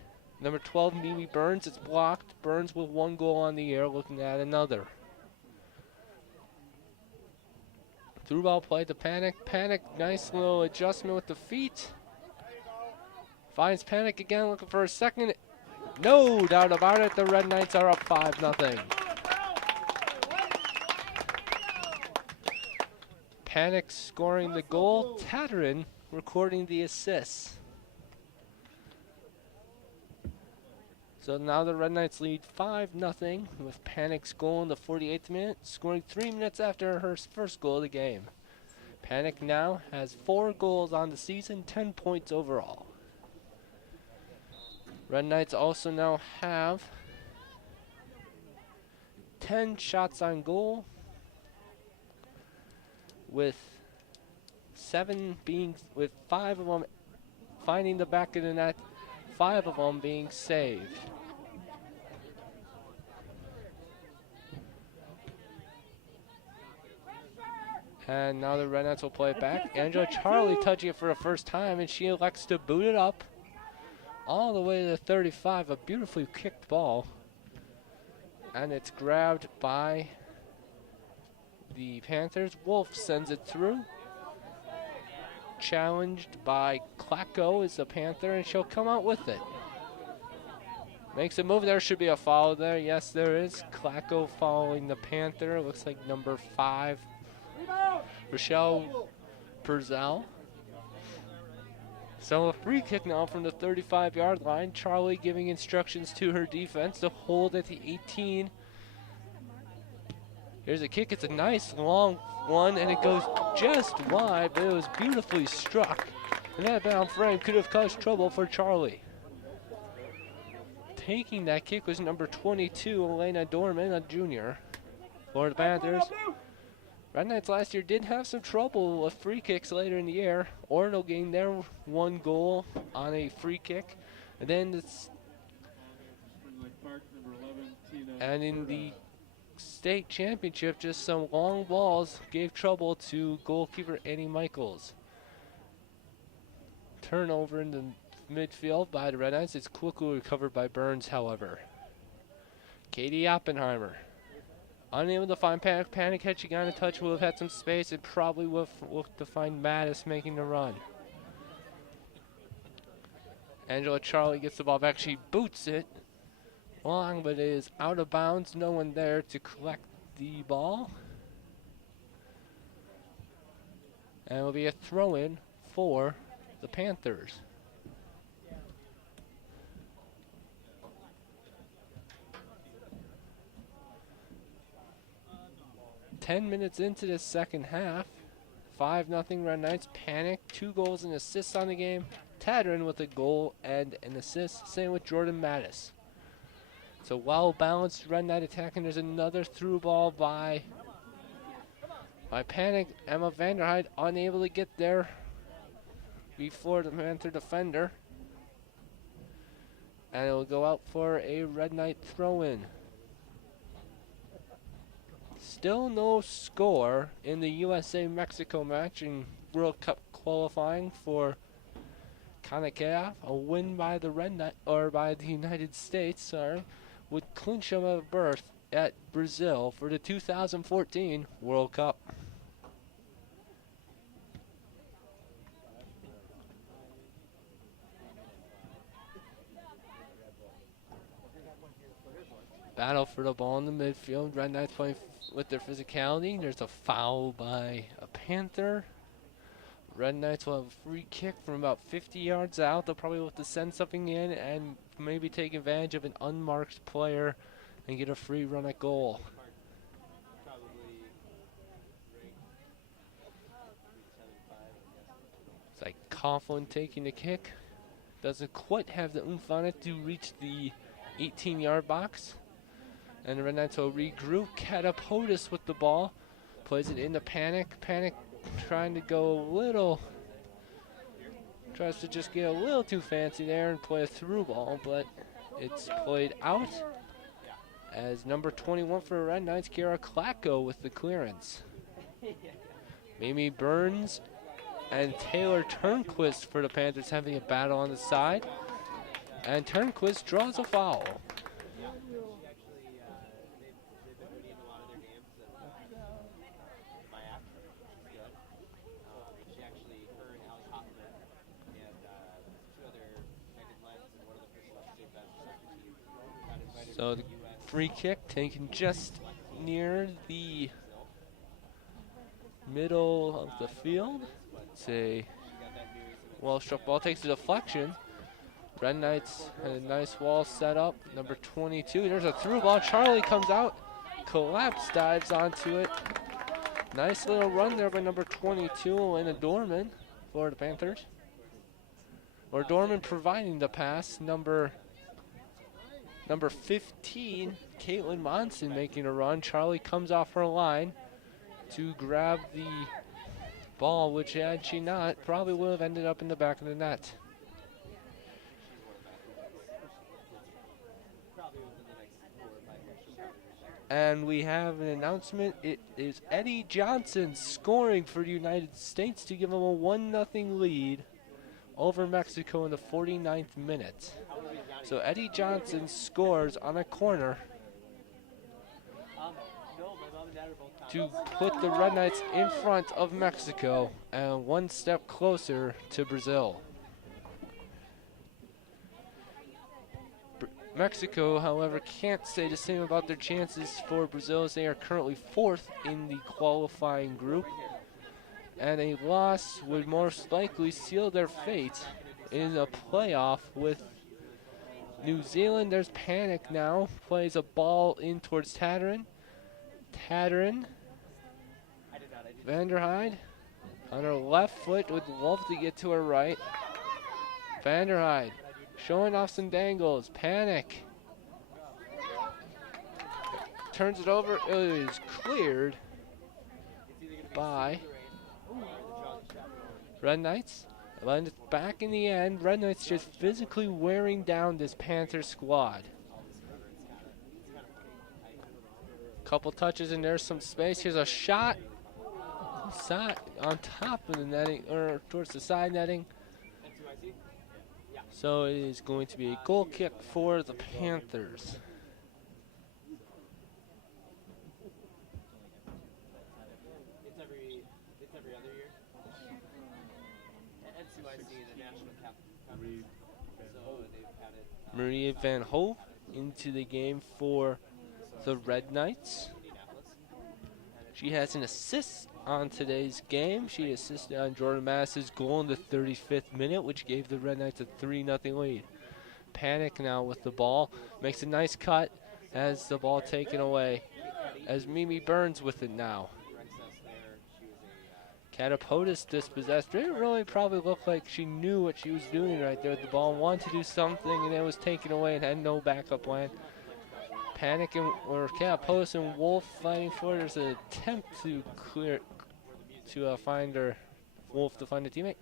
number 12, Mimi Burns. It's blocked. Burns with 1 goal on the year, looking at another. Through ball play to Panic. Panic, nice little adjustment with the feet. Finds Panic again, looking for a second. No doubt about it, the Red Knights are up 5-0. Panic scoring the goal. Tattern recording the assists. So now the Red Knights lead 5-0 with Panic's goal in the 48th minute, scoring 3 minutes after her first goal of the game. Panic now has 4 goals on the season, 10 points overall. Red Knights also now have 10 shots on goal. with 5 of them finding the back of the net, 5 of them being saved. And now the Red Knights will play it back. Angela Charlie touching it for the first time, and she elects to boot it up all the way to the 35. A beautifully kicked ball. And it's grabbed by the Panthers. Wolf sends it through. Challenged by Klacko is the Panther, and she'll come out with it. Makes a move. There should be a foul there. Yes, there is. Klacko following the Panther. It looks like number 5. Rochelle Purcell. So a free kick now from the 35-yard line. Charlie giving instructions to her defense to hold at the 18. Here's a kick. It's a nice long one, and it goes just wide, but it was beautifully struck. And that bound frame could have caused trouble for Charlie. Taking that kick was number 22, Elena Dorman, a junior, for the Panthers. Red Knights last year did have some trouble with free kicks later in the year. Orno gained their 1 goal on a free kick. And then in the state championship, just some long balls gave trouble to goalkeeper Annie Michaels. Turnover in the midfield by the Red Knights. It's quickly recovered by Burns, however. Katie Oppenheimer. Unable to find Panic. Panic had she gotten in touch, would have had some space. It probably would have looked to find Mattis making the run. Angela Charlie gets the ball back. She boots it long, but it is out of bounds. No one there to collect the ball. And it will be a throw-in for the Panthers. Minutes into the second half, 5-0 Red Knights. Panic, 2 goals and assists on the game. Tadrin with a goal and an assist. Same with Jordan Mattis. So well-balanced Red Knight attacking. There's another through ball by Panic. Emma Vanderheid unable to get there before the Panther defender. And it will go out for a Red Knight throw-in. Still no score in the USA-Mexico match in World Cup qualifying for CONCACAF. A win by the by the United States, would clinch them a berth at Brazil for the 2014 World Cup. Battle for the ball in the midfield. Red Knights playing with their physicality. There's a foul by a Panther. Red Knights will have a free kick from about 50 yards out. They'll probably have to send something in and maybe take advantage of an unmarked player and get a free run at goal. It's like Coughlin taking the kick. Doesn't quite have the oomph on it to reach the 18-yard box. And the Red Knights will regroup. Catapodis with the ball. Plays it into Panic. Panic trying to go a little. Tries to just get a little too fancy there and play a through ball, but it's played out. As number 21 for the Red Knights, Kara Klacko with the clearance. Mimi Burns and Taylor Turnquist for the Panthers having a battle on the side. And Turnquist draws a foul. So the free kick taken just near the middle of the field. It's a well-struck ball, takes a deflection. Red Knights had a nice wall set up. Number 22, there's a through ball. Charlie comes out, collapse dives onto it. Nice little run there by number 22, Elena Dorman for the Panthers. Or Dorman providing the pass. Number 15, Caitlin Monson making a run. Charlie comes off her line to grab the ball, which had she not, probably would have ended up in the back of the net. And we have an announcement. It is Eddie Johnson scoring for the United States to give them a 1-0 lead over Mexico in the 49th minute. So Eddie Johnson scores on a corner to put the Red Knights in front of Mexico and one step closer to Brazil. Mexico, however, can't say the same about their chances for Brazil, as they are currently 4th in the qualifying group. And a loss would most likely seal their fate in a playoff with New Zealand. There's panic now. Plays a ball in towards Tatterin. Vanderheide on her left foot, would love to get to her right. Vanderheide showing off some dangles. Panic. Turns it over. It is cleared by Red Knights. And it's back in the end. Red Knights just physically wearing down this Panther squad. Couple touches and there's some space. Here's a shot. On top of the netting, or towards the side netting. So it is going to be a goal kick for the Panthers. It's every other year. NCYC is a national conference. So they've had it. Maria Van Hove into the game for the Red Knights. She has an assist on today's game. She assisted on Jordan Mass's goal in the 35th minute, which gave the Red Knights a 3-0 lead. Panic now with the ball. Makes a nice cut. Has the ball taken away. As Mimi Burns with it now. Catapodis dispossessed. Didn't really probably look like she knew what she was doing right there with the ball. Wanted to do something and it was taken away and had no backup plan. Panic or Catapodis and Wolf fighting for it. There's an attempt to find her. Wolf to find a teammate.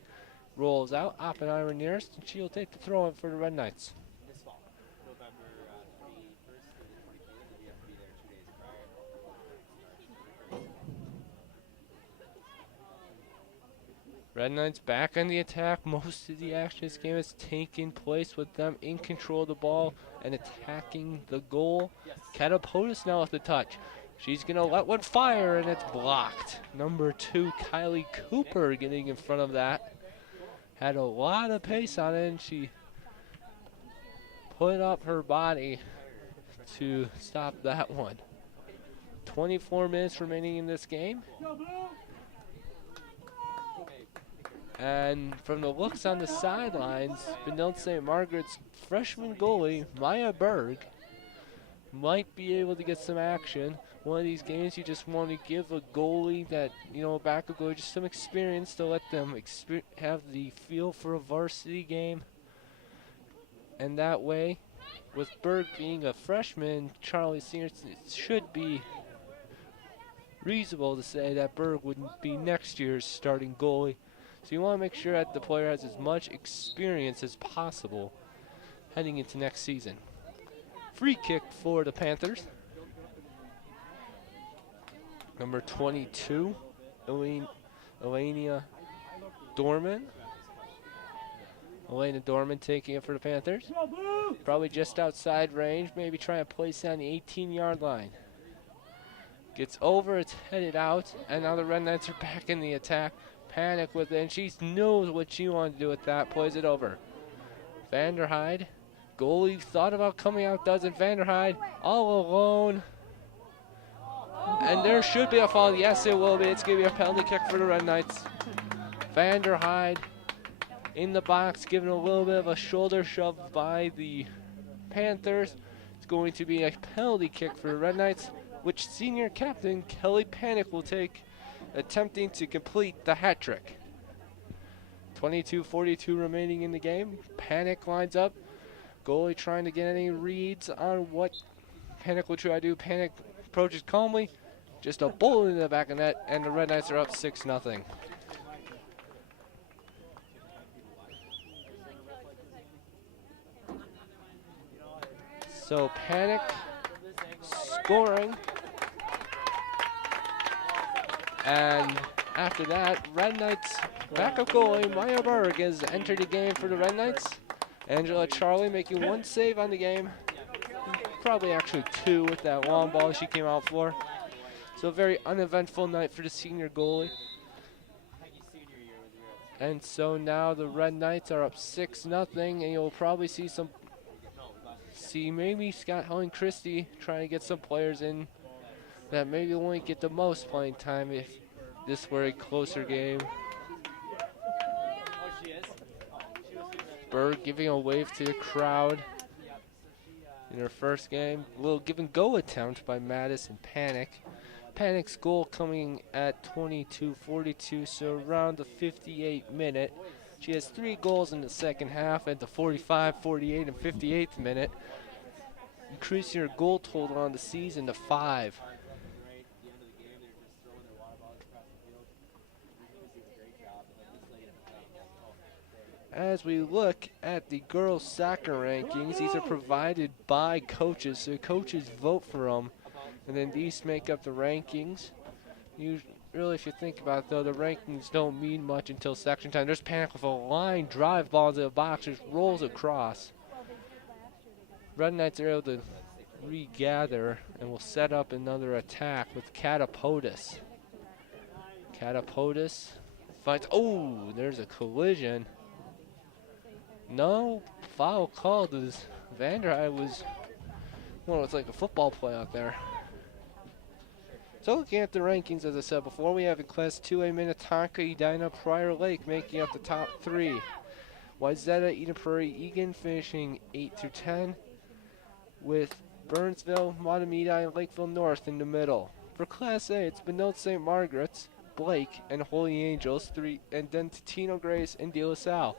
Rolls out. Oppenheimer nearest, and she'll take the throw in for the Red Knights. Red Knights back on the attack. Most of the action this game has taken place with them in control of the ball and attacking the goal. Catapodis now with the touch. She's going to let one fire, and it's blocked. Number 2, Kylie Cooper getting in front of that. Had a lot of pace on it, and she put up her body to stop that one. 24 minutes remaining in this game. And from the looks on the sidelines, Benilde-St. Margaret's freshman goalie, Maya Berg, might be able to get some action. One of these games you just want to give a goalie that, a backup goalie, just some experience to let them have the feel for a varsity game. And that way, with Berg being a freshman, Charlie Senior, it should be reasonable to say that Berg would be next year's starting goalie. So you want to make sure that the player has as much experience as possible heading into next season. Free kick for the Panthers. Number 22, Elena Dorman. Elena Dorman taking it for the Panthers. Probably just outside range, maybe trying to place it on the 18-yard line. Gets over, it's headed out, and now the Red Knights are back in the attack. Panic with it, and she knows what she wanted to do with that. Plays it over. Vanderheide. Goalie thought about coming out, doesn't. Vanderheide all alone. And there should be a foul. Yes, it will be. It's going to be a penalty kick for the Red Knights. Vanderheide in the box, giving a little bit of a shoulder shove by the Panthers. It's going to be a penalty kick for the Red Knights, which senior captain Kelly Panic will take, attempting to complete the hat trick. 22:42 remaining in the game. Panic lines up. Goalie trying to get any reads on what Panic will try to do. Panic approaches calmly. Just a bullet in the back of net, and the Red Knights are up 6-0. So Panic scoring. And after that, Red Knights backup goalie Maya Berg has entered the game for the Red Knights. Angela Charlie making one save on the game. Probably actually two with that long ball she came out for. So a very uneventful night for the senior goalie. And so now the Red Knights are up 6-0, and you'll probably see maybe Scott Helen Christie trying to get some players in that maybe won't get the most playing time if this were a closer game. Berg giving a wave to the crowd in her first game. A little give and go attempt by Mattis and Panic. Panic's goal coming at 22:42, so around the 58th minute. She has 3 goals in the second half at the 45, 48, and 58th minute, increasing her goal total on the season to 5. As we look at the girls' soccer rankings, these are provided by coaches, so coaches vote for them, and then these make up the rankings. Really, if you think about it, though, the rankings don't mean much until section time. There's Panic with a line drive ball into the box, just rolls across. Red Knights are able to regather and will set up another attack with Catapodus. Catapodus fights. Oh, there's a collision. No foul called as Vanderheide was, well, it's like a football play out there. So looking at the rankings, as I said before, we have in Class 2A Minnetonka, Edina, Prior Lake making up the top 3. Wayzata, Eden Prairie, Egan finishing 8 through 10, with Burnsville, Matamidi, and Lakeville North in the middle. For Class A, it's Benilde-St. Margaret's, Blake, and Holy Angels, 3, and then Totino Grace and De La Salle.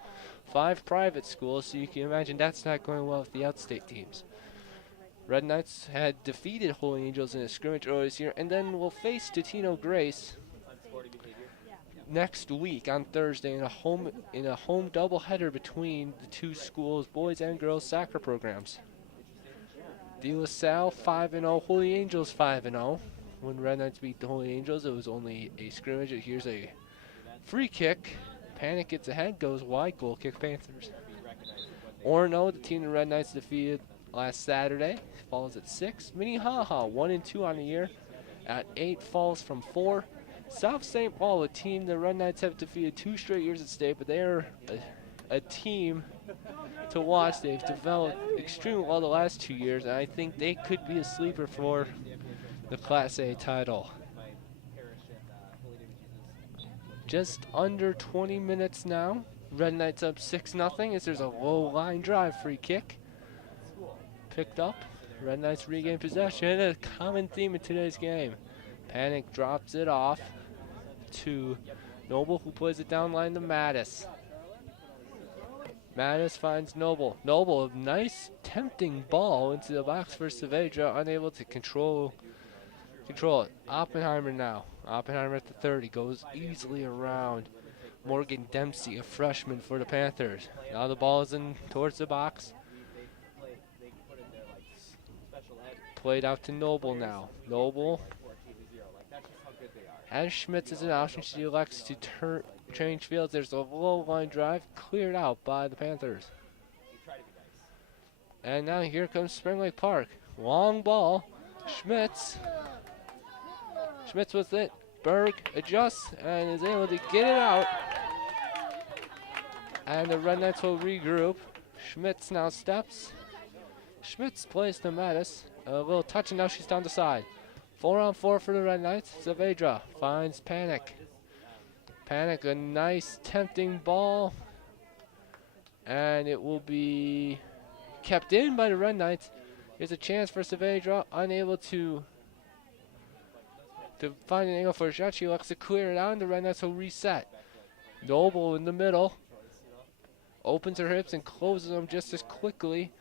5 private schools, so you can imagine that's not going well with the outstate teams. Red Knights had defeated Holy Angels in a scrimmage earlier this year, and then will face Totino Grace next week on Thursday in a home doubleheader between the two schools' boys and girls soccer programs. De La Salle 5-0, Holy Angels 5-0. When Red Knights beat the Holy Angels, it was only a scrimmage. Here's a free kick. Panic gets ahead, goes wide, goal kick Panthers. Orono, the team the Red Knights defeated last Saturday, falls at 6. Minnehaha 1-2 on the year at 8, falls from 4. South St. Paul, a team the Red Knights have defeated 2 straight years at state, but they are a team to watch. They've developed extremely well the last 2 years, and I think they could be a sleeper for the Class A title. Just under 20 minutes now. Red Knights up 6-0 as there's a low line drive free kick. Picked up. Red Knights regain possession. A common theme in today's game. Panic drops it off to Noble, who plays it down line to Mattis. Mattis finds Noble. Noble, a nice tempting ball into the box for Saavedra, unable to control it. Oppenheimer now. Oppenheimer at the 30 goes easily around Morgan Dempsey, a freshman for the Panthers. Now the ball is in towards the box. Played out to Noble now. Noble has Schmitz as an option. She elects to change fields. There's a low line drive cleared out by the Panthers. And now here comes Spring Lake Park. Long ball. Schmitz with it. Berg adjusts and is able to get it out. And the Red Knights will regroup. Schmitz now steps. Schmitz plays to Mattis. A little touch, and now she's down the side. 4-on-4 for the Red Knights. Saavedra finds Panic. Panic, a nice tempting ball. And it will be kept in by the Red Knights. Here's a chance for Saavedra, unable to find an angle for a shot. She elects to clear it out, and the Red Knights will reset. Noble in the middle. Opens her hips and closes them just as quickly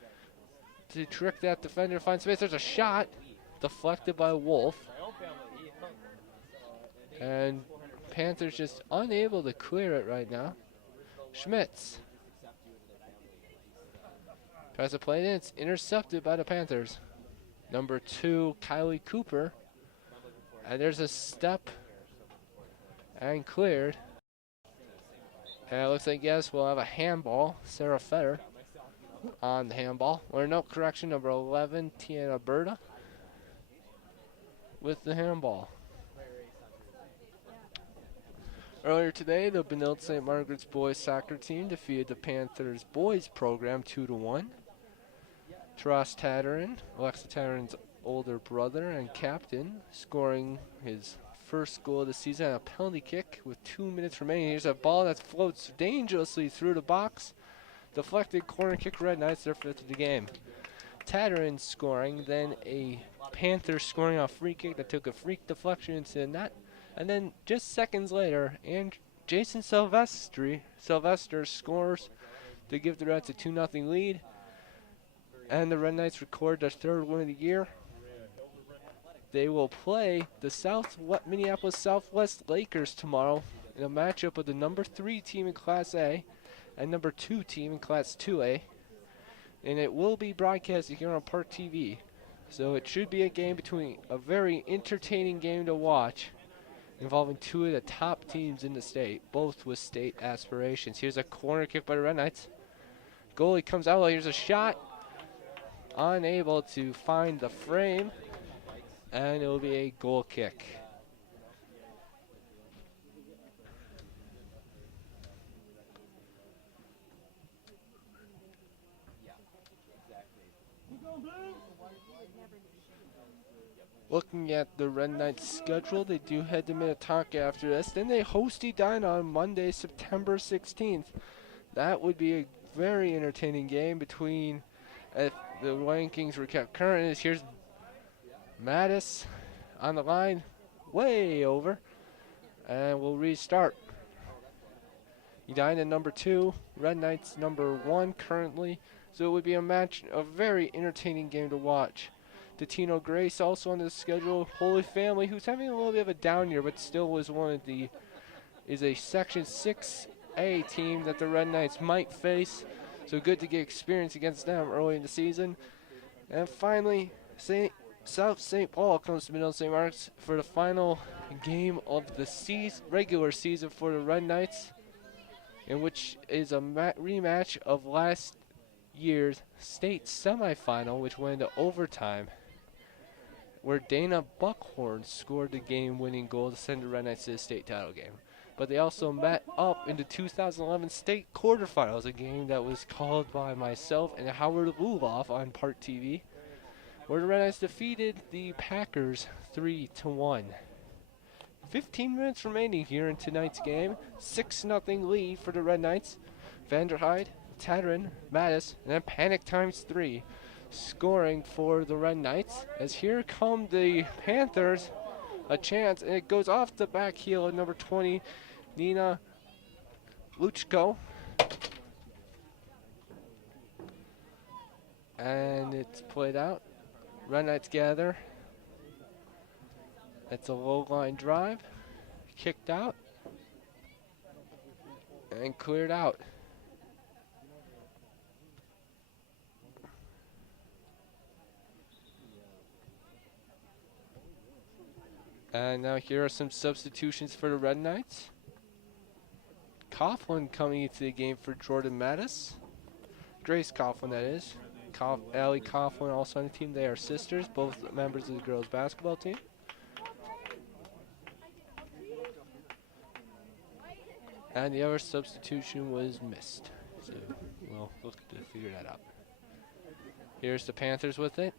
to trick that defender. Finds space. There's a shot deflected by Wolf. And Panthers just unable to clear it right now. Schmitz Tries to play it in. It's intercepted by the Panthers. Number 2, Kylie Cooper. And there's a step and cleared. And it looks like, yes, we'll have a handball. Sarah Fetter on the handball. Or no, correction, number 11, Tiana Berta with the handball. Earlier today, the Benilde-St. Margaret's boys soccer team defeated the Panthers boys program 2-1. Taras Tatarin, Alexa Tatarin's older brother and captain, scoring his first goal of the season on a penalty kick with 2 minutes remaining. Here's a ball that floats dangerously through the box. Deflected corner kick, Red Knights, their fifth of the game. Tatarin scoring, then a Panther scoring a free kick that took a freak deflection into the net. And then just seconds later, and Jason Sylvester scores to give the Reds a 2-0 lead. And the Red Knights record their third win of the year. They will play the Minneapolis Southwest Lakers tomorrow in a matchup of the number 3 team in Class A and number 2 team in Class 2A. And it will be broadcasted here on ParkTV. So it should be a very entertaining game to watch, involving 2 of the top teams in the state, both with state aspirations. Here's a corner kick by the Red Knights. Goalie comes out. Here's a shot. Unable to find the frame. And it will be a goal kick. Looking at the Red Knights schedule, they do head to Minnetonka after this. Then they host Edina on Monday, September 16th. That would be a very entertaining game between, if the rankings were kept current. Here's Mattis on the line, way over, and we'll restart. Edina number 2, Red Knights number 1 currently. So it would be a very entertaining game to watch. Tino Grace also on the schedule. Holy Family, who's having a little bit of a down year, but still is a Section 6A team that the Red Knights might face. So good to get experience against them early in the season. And finally, South St. Paul comes to Benilde-St. Mark's for the final game of the regular season for the Red Knights, in which is a rematch of last year's state semifinal, which went into overtime, where Dana Buckhorn scored the game-winning goal to send the Red Knights to the state title game. But they also met up in the 2011 state quarterfinals, a game that was called by myself and Howard Luloff on ParkTV, where the Red Knights defeated the Packers 3-1. 15 minutes remaining here in tonight's game. 6-0 lead for the Red Knights. Vanderhyde, Tatarin, Mattis, and then Panic ×3 scoring for the Red Knights. As here come the Panthers, a chance, and it goes off the back heel of number 20, Nina Luchko. And it's played out. Red Knights gather. It's a low line drive, kicked out, and cleared out. And now here are some substitutions for the Red Knights. Coughlin coming into the game for Jordan Mattis. Grace Coughlin, that is. Allie Coughlin also on the team. They are sisters, both members of the girls basketball team. And the other substitution was missed. So we'll look to figure that out. Here's the Panthers with it.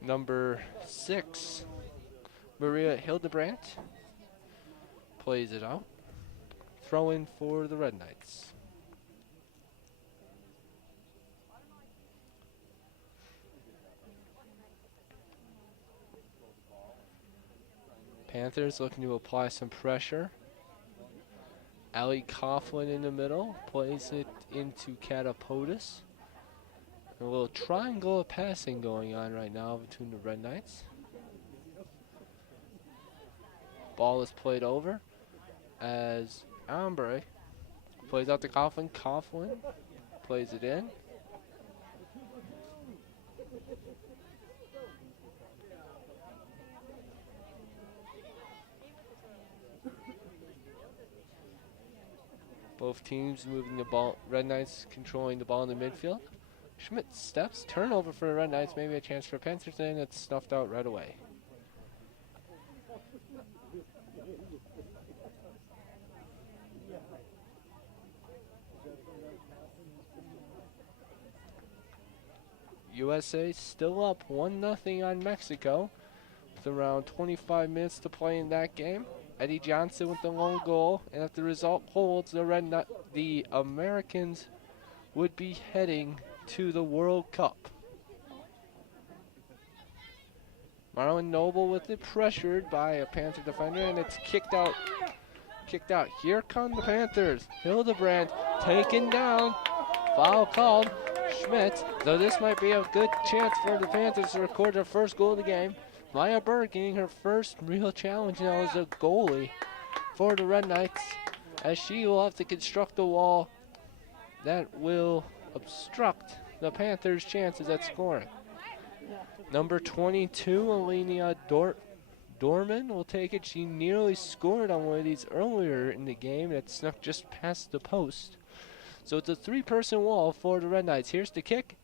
Number 6, Maria Hildebrandt plays it out. Throw in for the Red Knights. Panthers looking to apply some pressure. Allie Coughlin in the middle plays it into Catapodis. A little triangle of passing going on right now between the Red Knights. Ball is played over as Ambre plays out to Coughlin. Coughlin plays it in. Both teams moving the ball. Red Knights controlling the ball in the midfield. Schmidt steps. Turnover for the Red Knights. Maybe a chance for Panthers, and it's snuffed out right away. USA still up 1-0 on Mexico with around 25 minutes to play in that game. Eddie Johnson with the lone goal, and if the result holds, the Americans would be heading to the World Cup. Marlon Noble with it, pressured by a Panther defender, and it's kicked out. Kicked out. Here come the Panthers. Hildebrand taken down. Foul called. Schmidt, though this might be a good chance for the Panthers to record their first goal of the game. Maya Berg getting her first real challenge now as a goalie for the Red Knights, as she will have to construct a wall that will obstruct the Panthers' chances at scoring. Number 22, Alenia Dorman will take it. She nearly scored on one of these earlier in the game that snuck just past the post. So it's a three-person wall for the Red Knights. Here's the kick.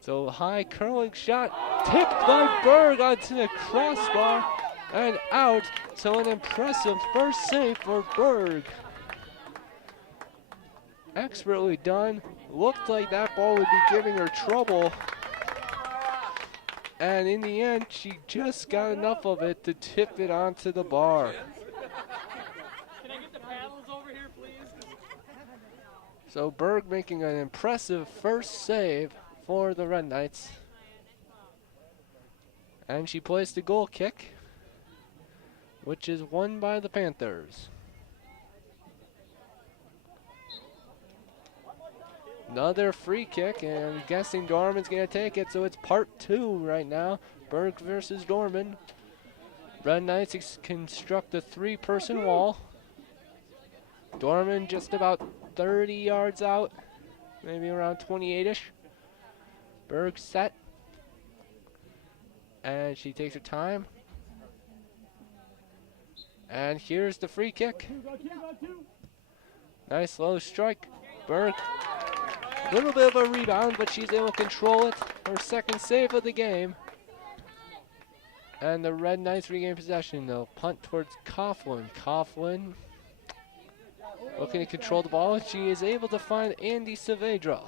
So high curling shot, tipped by Berg onto the crossbar and out. So an impressive first save for Berg. Expertly done. Looked like that ball would be giving her trouble. And in the end, she just got enough of it to tip it onto the bar. Can I get the paddles over here, please? So Berg making an impressive first save for the Red Knights. And she placed the goal kick, which is won by the Panthers. Another free kick, and I'm guessing Dorman's going to take it, so it's part two right now. Berg versus Dorman. Red Knights construct a three-person wall. Dorman just about 30 yards out, maybe around 28-ish. Berg set, and she takes her time. And here's the free kick. Nice low strike. Berg, a little bit of a rebound, but she's able to control it. Her second save of the game. And the Red Knights regain possession. They'll punt towards Coughlin. Coughlin looking to control the ball. She is able to find Andy Saavedra.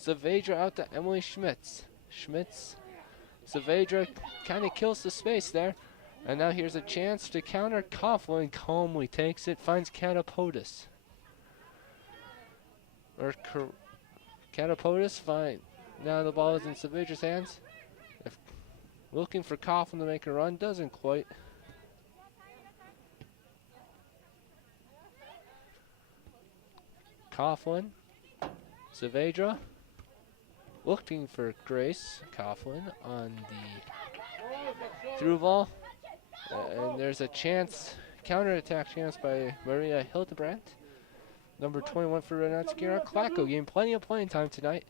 Saavedra out to Emily Schmitz. Saavedra kind of kills the space there. And now here's a chance to counter. Coughlin calmly takes it, finds Catapodis. Catapodis, fine. Now the ball is in Saavedra's hands. Looking for Coughlin to make a run, doesn't quite. Coughlin, Saavedra, looking for Grace Coughlin on the through ball. And there's a chance, counterattack chance by Maria Hildebrandt. Number 21 for Red Knights, Kira Klacko, getting plenty of playing time tonight,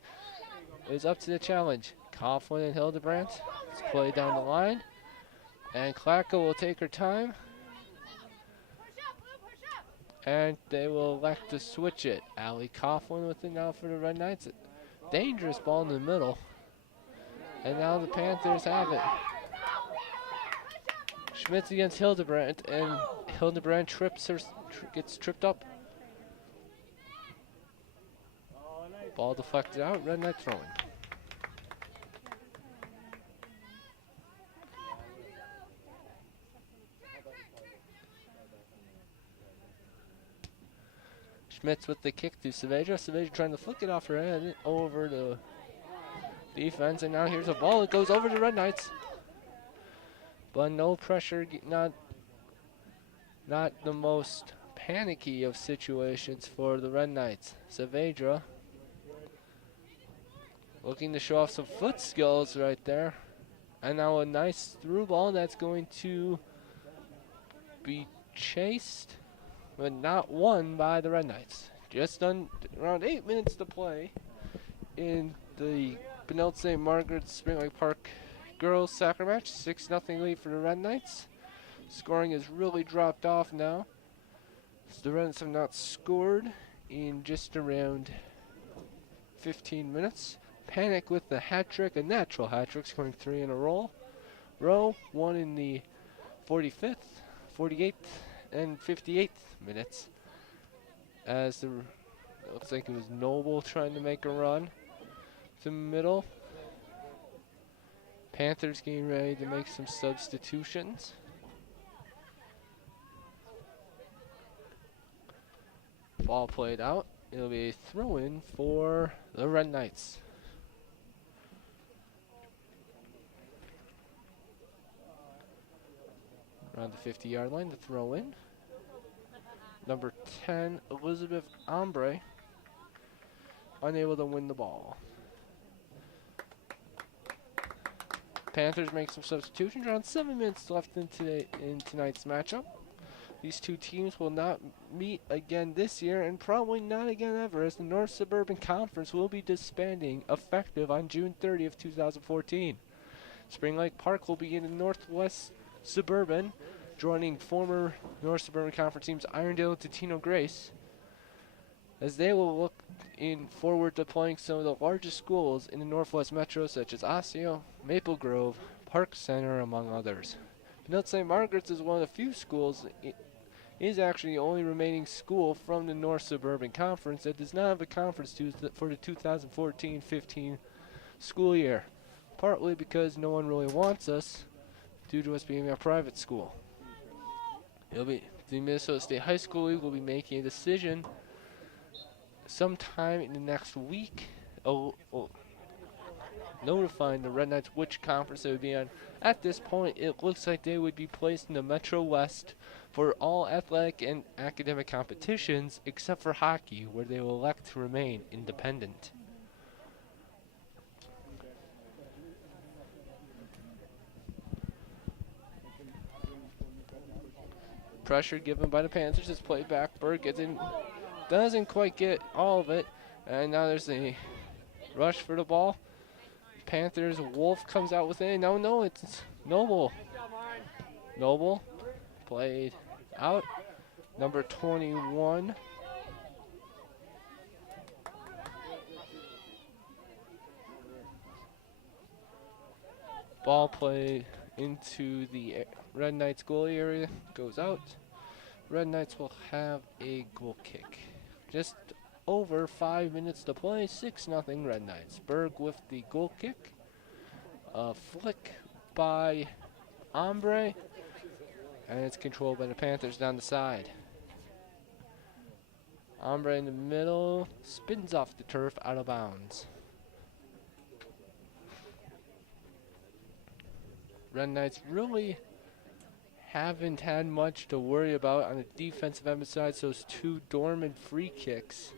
is up to the challenge. Coughlin and Hildebrandt, let's play down the line. And Klacko will take her time. And they will elect to switch it. Allie Coughlin with it now for the Red Knights. Dangerous ball in the middle. And now the Panthers have it. Schmitz against Hildebrandt, and Hildebrandt gets tripped up. Ball deflected out, Red Knight throwing. Schmitz with the kick to Saavedra. Saavedra trying to flick it off her head over the defense, and now here's a ball that goes over to Red Knights. But no pressure, not the most panicky of situations for the Red Knights. Saavedra looking to show off some foot skills right there. And now a nice through ball that's going to be chased, but not won by the Red Knights. just around 8 minutes to play in the Benilde-St. Margaret Spring Lake Park girls soccer match. 6-0 lead for the Red Knights. Scoring has really dropped off now. So the Reds have not scored in just around 15 minutes. Panic with the hat trick, a natural hat trick, scoring 3 in a row. One in the 45th, 48th, and 58th minutes. As it looks like it was Noble trying to make a run to the middle. Panthers getting ready to make some substitutions. Ball played out. It'll be a throw-in for the Red Knights. Around the 50-yard line, the throw-in. Number 10, Elizabeth Ombre, unable to win the ball. Panthers make some substitutions. Around 7 minutes left in tonight's matchup. These two teams will not meet again this year, and probably not again ever, as the North Suburban Conference will be disbanding effective on June 30th, 2014. Spring Lake Park will be in the Northwest Suburban, joining former North Suburban Conference teams Irondale and Totino Grace, as they will look forward to playing some of the largest schools in the Northwest Metro, such as Osseo, Maple Grove, Park Center, among others. Benilde-St. Margaret's is one of the few schools, is actually the only remaining school from the North Suburban Conference that does not have a conference for the 2014-15 school year, partly because no one really wants us due to us being a private school. The Minnesota State High School League will be making a decision sometime in the next week, notifying the Red Knights which conference they would be on. At this point, it looks like they would be placed in the Metro West for all athletic and academic competitions, except for hockey, where they will elect to remain independent. Pressure given by the Panthers is played back. Berg doesn't quite get all of it, and now there's a rush for the ball. Panthers, Wolf comes out with it. No, it's Noble. Noble played out. Number 21. Ball played into the Red Knights goalie area, goes out. Red Knights will have a goal kick. Just over 5 minutes to play, 6-0 Red Knights. Berg with the goal kick. A flick by Ombre, and it's controlled by the Panthers down the side. Ombre in the middle, spins off the turf, out of bounds. Red Knights really haven't had much to worry about on the defensive end besides those two dormant free kicks.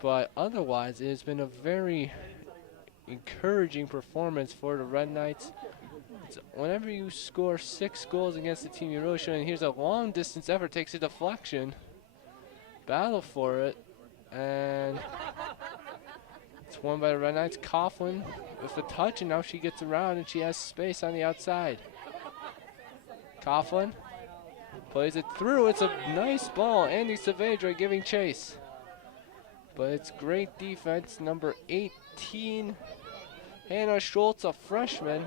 But otherwise, it has been a very encouraging performance for the Red Knights. Whenever you score 6 goals against the team, you're really showing. Here's a long distance effort, takes a deflection, battle for it, and it's won by the Red Knights. Coughlin with a touch, and now she gets around and she has space on the outside. Coughlin plays it through. It's a nice ball. Andy Saavedra giving chase. But it's great defense. Number 18, Hannah Schultz, a freshman,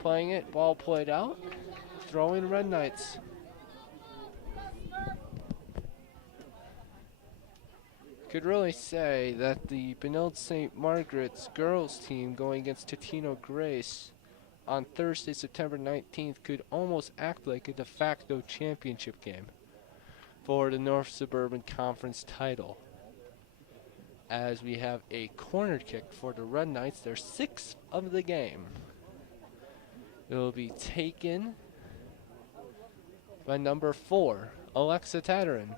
playing it. Ball played out. Throwing Red Knights. Could really say that the Benilde-St. Margaret's girls team going against Totino Grace on Thursday, September 19th could almost act like a de facto championship game for the North Suburban Conference title, as we have a corner kick for the Red Knights, their 6th of the game. It will be taken by number 4, Alexa Tatarin.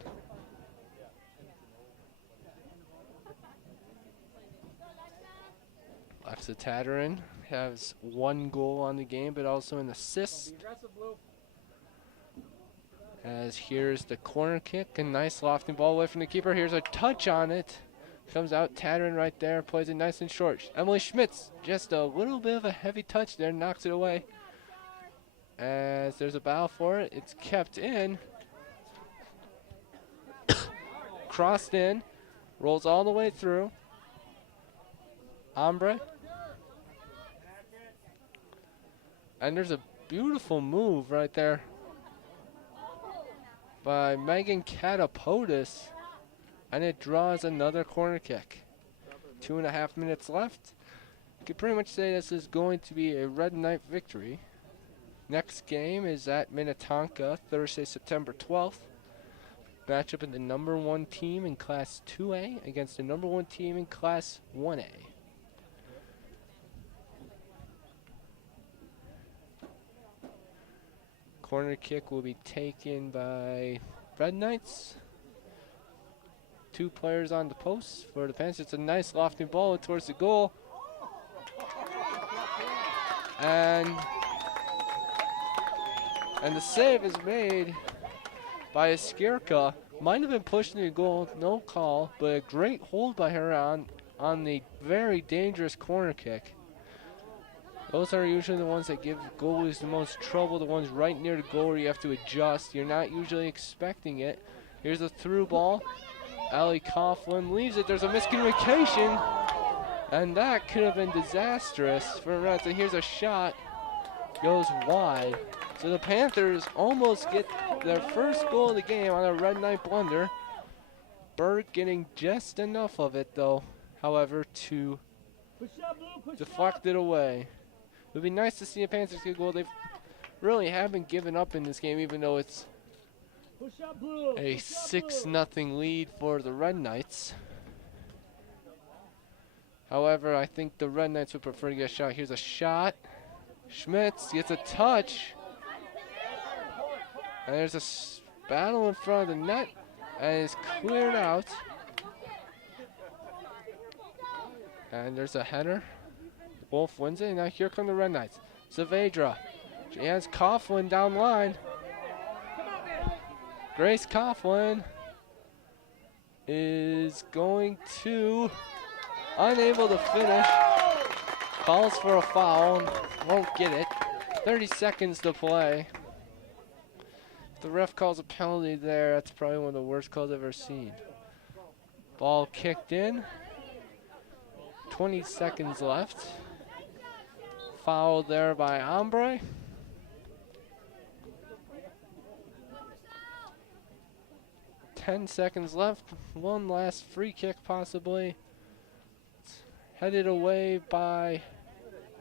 Alexa Tatarin has 1 goal on the game, but also an assist. As here's the corner kick, a nice lofting ball away from the keeper. Here's a touch on it. Comes out, Tattering right there, plays it nice and short. Emily Schmitz, just a little bit of a heavy touch there, knocks it away. As there's a bow for it, it's kept in. Crossed in, rolls all the way through. Ombre. And there's a beautiful move right there by Megan Catapodis. And it draws another corner kick. 2.5 minutes left. You could pretty much say this is going to be a Red Knight victory. Next game is at Minnetonka, Thursday, September 12th. Matchup in the number 1 team in Class 2A against the number 1 team in Class 1A. Corner kick will be taken by Red Knights. 2 players on the post for the Panthers. It's a nice lofting ball towards the goal. And the save is made by Skirka. Might have been pushed into the goal, no call, but a great hold by her on the very dangerous corner kick. Those are usually the ones that give goalies the most trouble, the ones right near the goal where you have to adjust. You're not usually expecting it. Here's a through ball. Allie Coughlin leaves it. There's a miscommunication, and that could have been disastrous for Reds. And here's a shot, goes wide. So the Panthers almost get their first goal of the game on a Red Knight blunder. Berg getting just enough of it, though, however, to deflect it away. It would be nice to see the Panthers get a goal. They really haven't given up in this game, even though it's a 6-0 lead for the Red Knights. However, I think the Red Knights would prefer to get a shot. Here's a shot. Schmitz gets a touch. And there's a battle in front of the net. And it's cleared out. And there's a header. Wolf wins it. And now here come the Red Knights. Saavedra. She has Coughlin down line. Grace Coughlin is going to, unable to finish, calls for a foul, won't get it. 30 seconds to play. If the ref calls a penalty there, that's probably one of the worst calls I've ever seen. Ball kicked in, 20 seconds left. Foul there by Ombre. Ten seconds left. One last free kick possibly. It's headed away by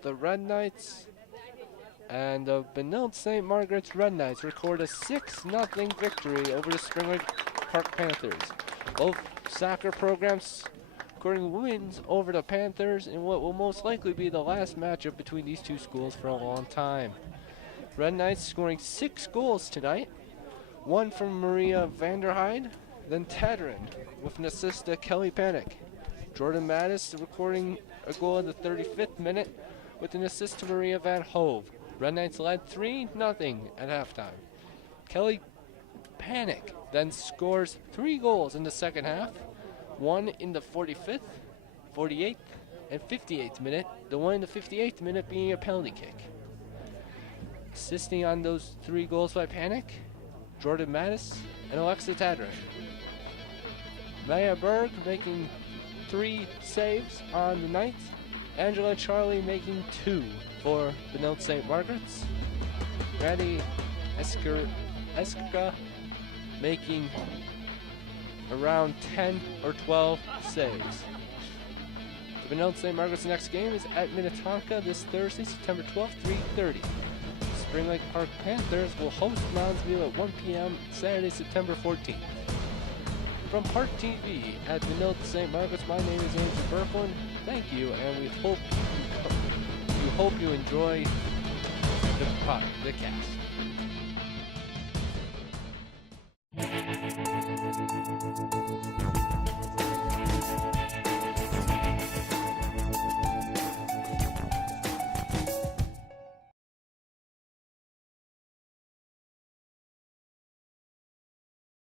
the Red Knights. And the Benilde-St. Margaret's Red Knights record a 6-0 victory over the Spring Lake Park Panthers. Both soccer programs recording wins over the Panthers in what will most likely be the last matchup between these two schools for a long time. Red Knights scoring 6 goals tonight. 1 from Maria Vanderheide, then Tadrin with an assist to Kelly Panic. Jordan Mattis recording a goal in the 35th minute with an assist to Maria Van Hove. Red Knights led 3-0 at halftime. Kelly Panic then scores 3 goals in the second half, 1 in the 45th, 48th, and 58th minute, the one in the 58th minute being a penalty kick. Assisting on those 3 goals by Panic, Jordan Mattis, and Alexa Tadrin. Maya Berg making 3 saves on the night. Angela Charlie making 2 for Benilde-St. Margaret's. Maddie Eska making around 10 or 12 saves. The Benilde-St. Margaret's next game is at Minnetonka this Thursday, September 12th, 3:30. Spring Lake Park Panthers will host Moundsville at 1 p.m. Saturday, September 14th. From ParkTV at Benilde-St. Margaret's, my name is Andrew Berkland. Thank you, and we hope you enjoy the cast.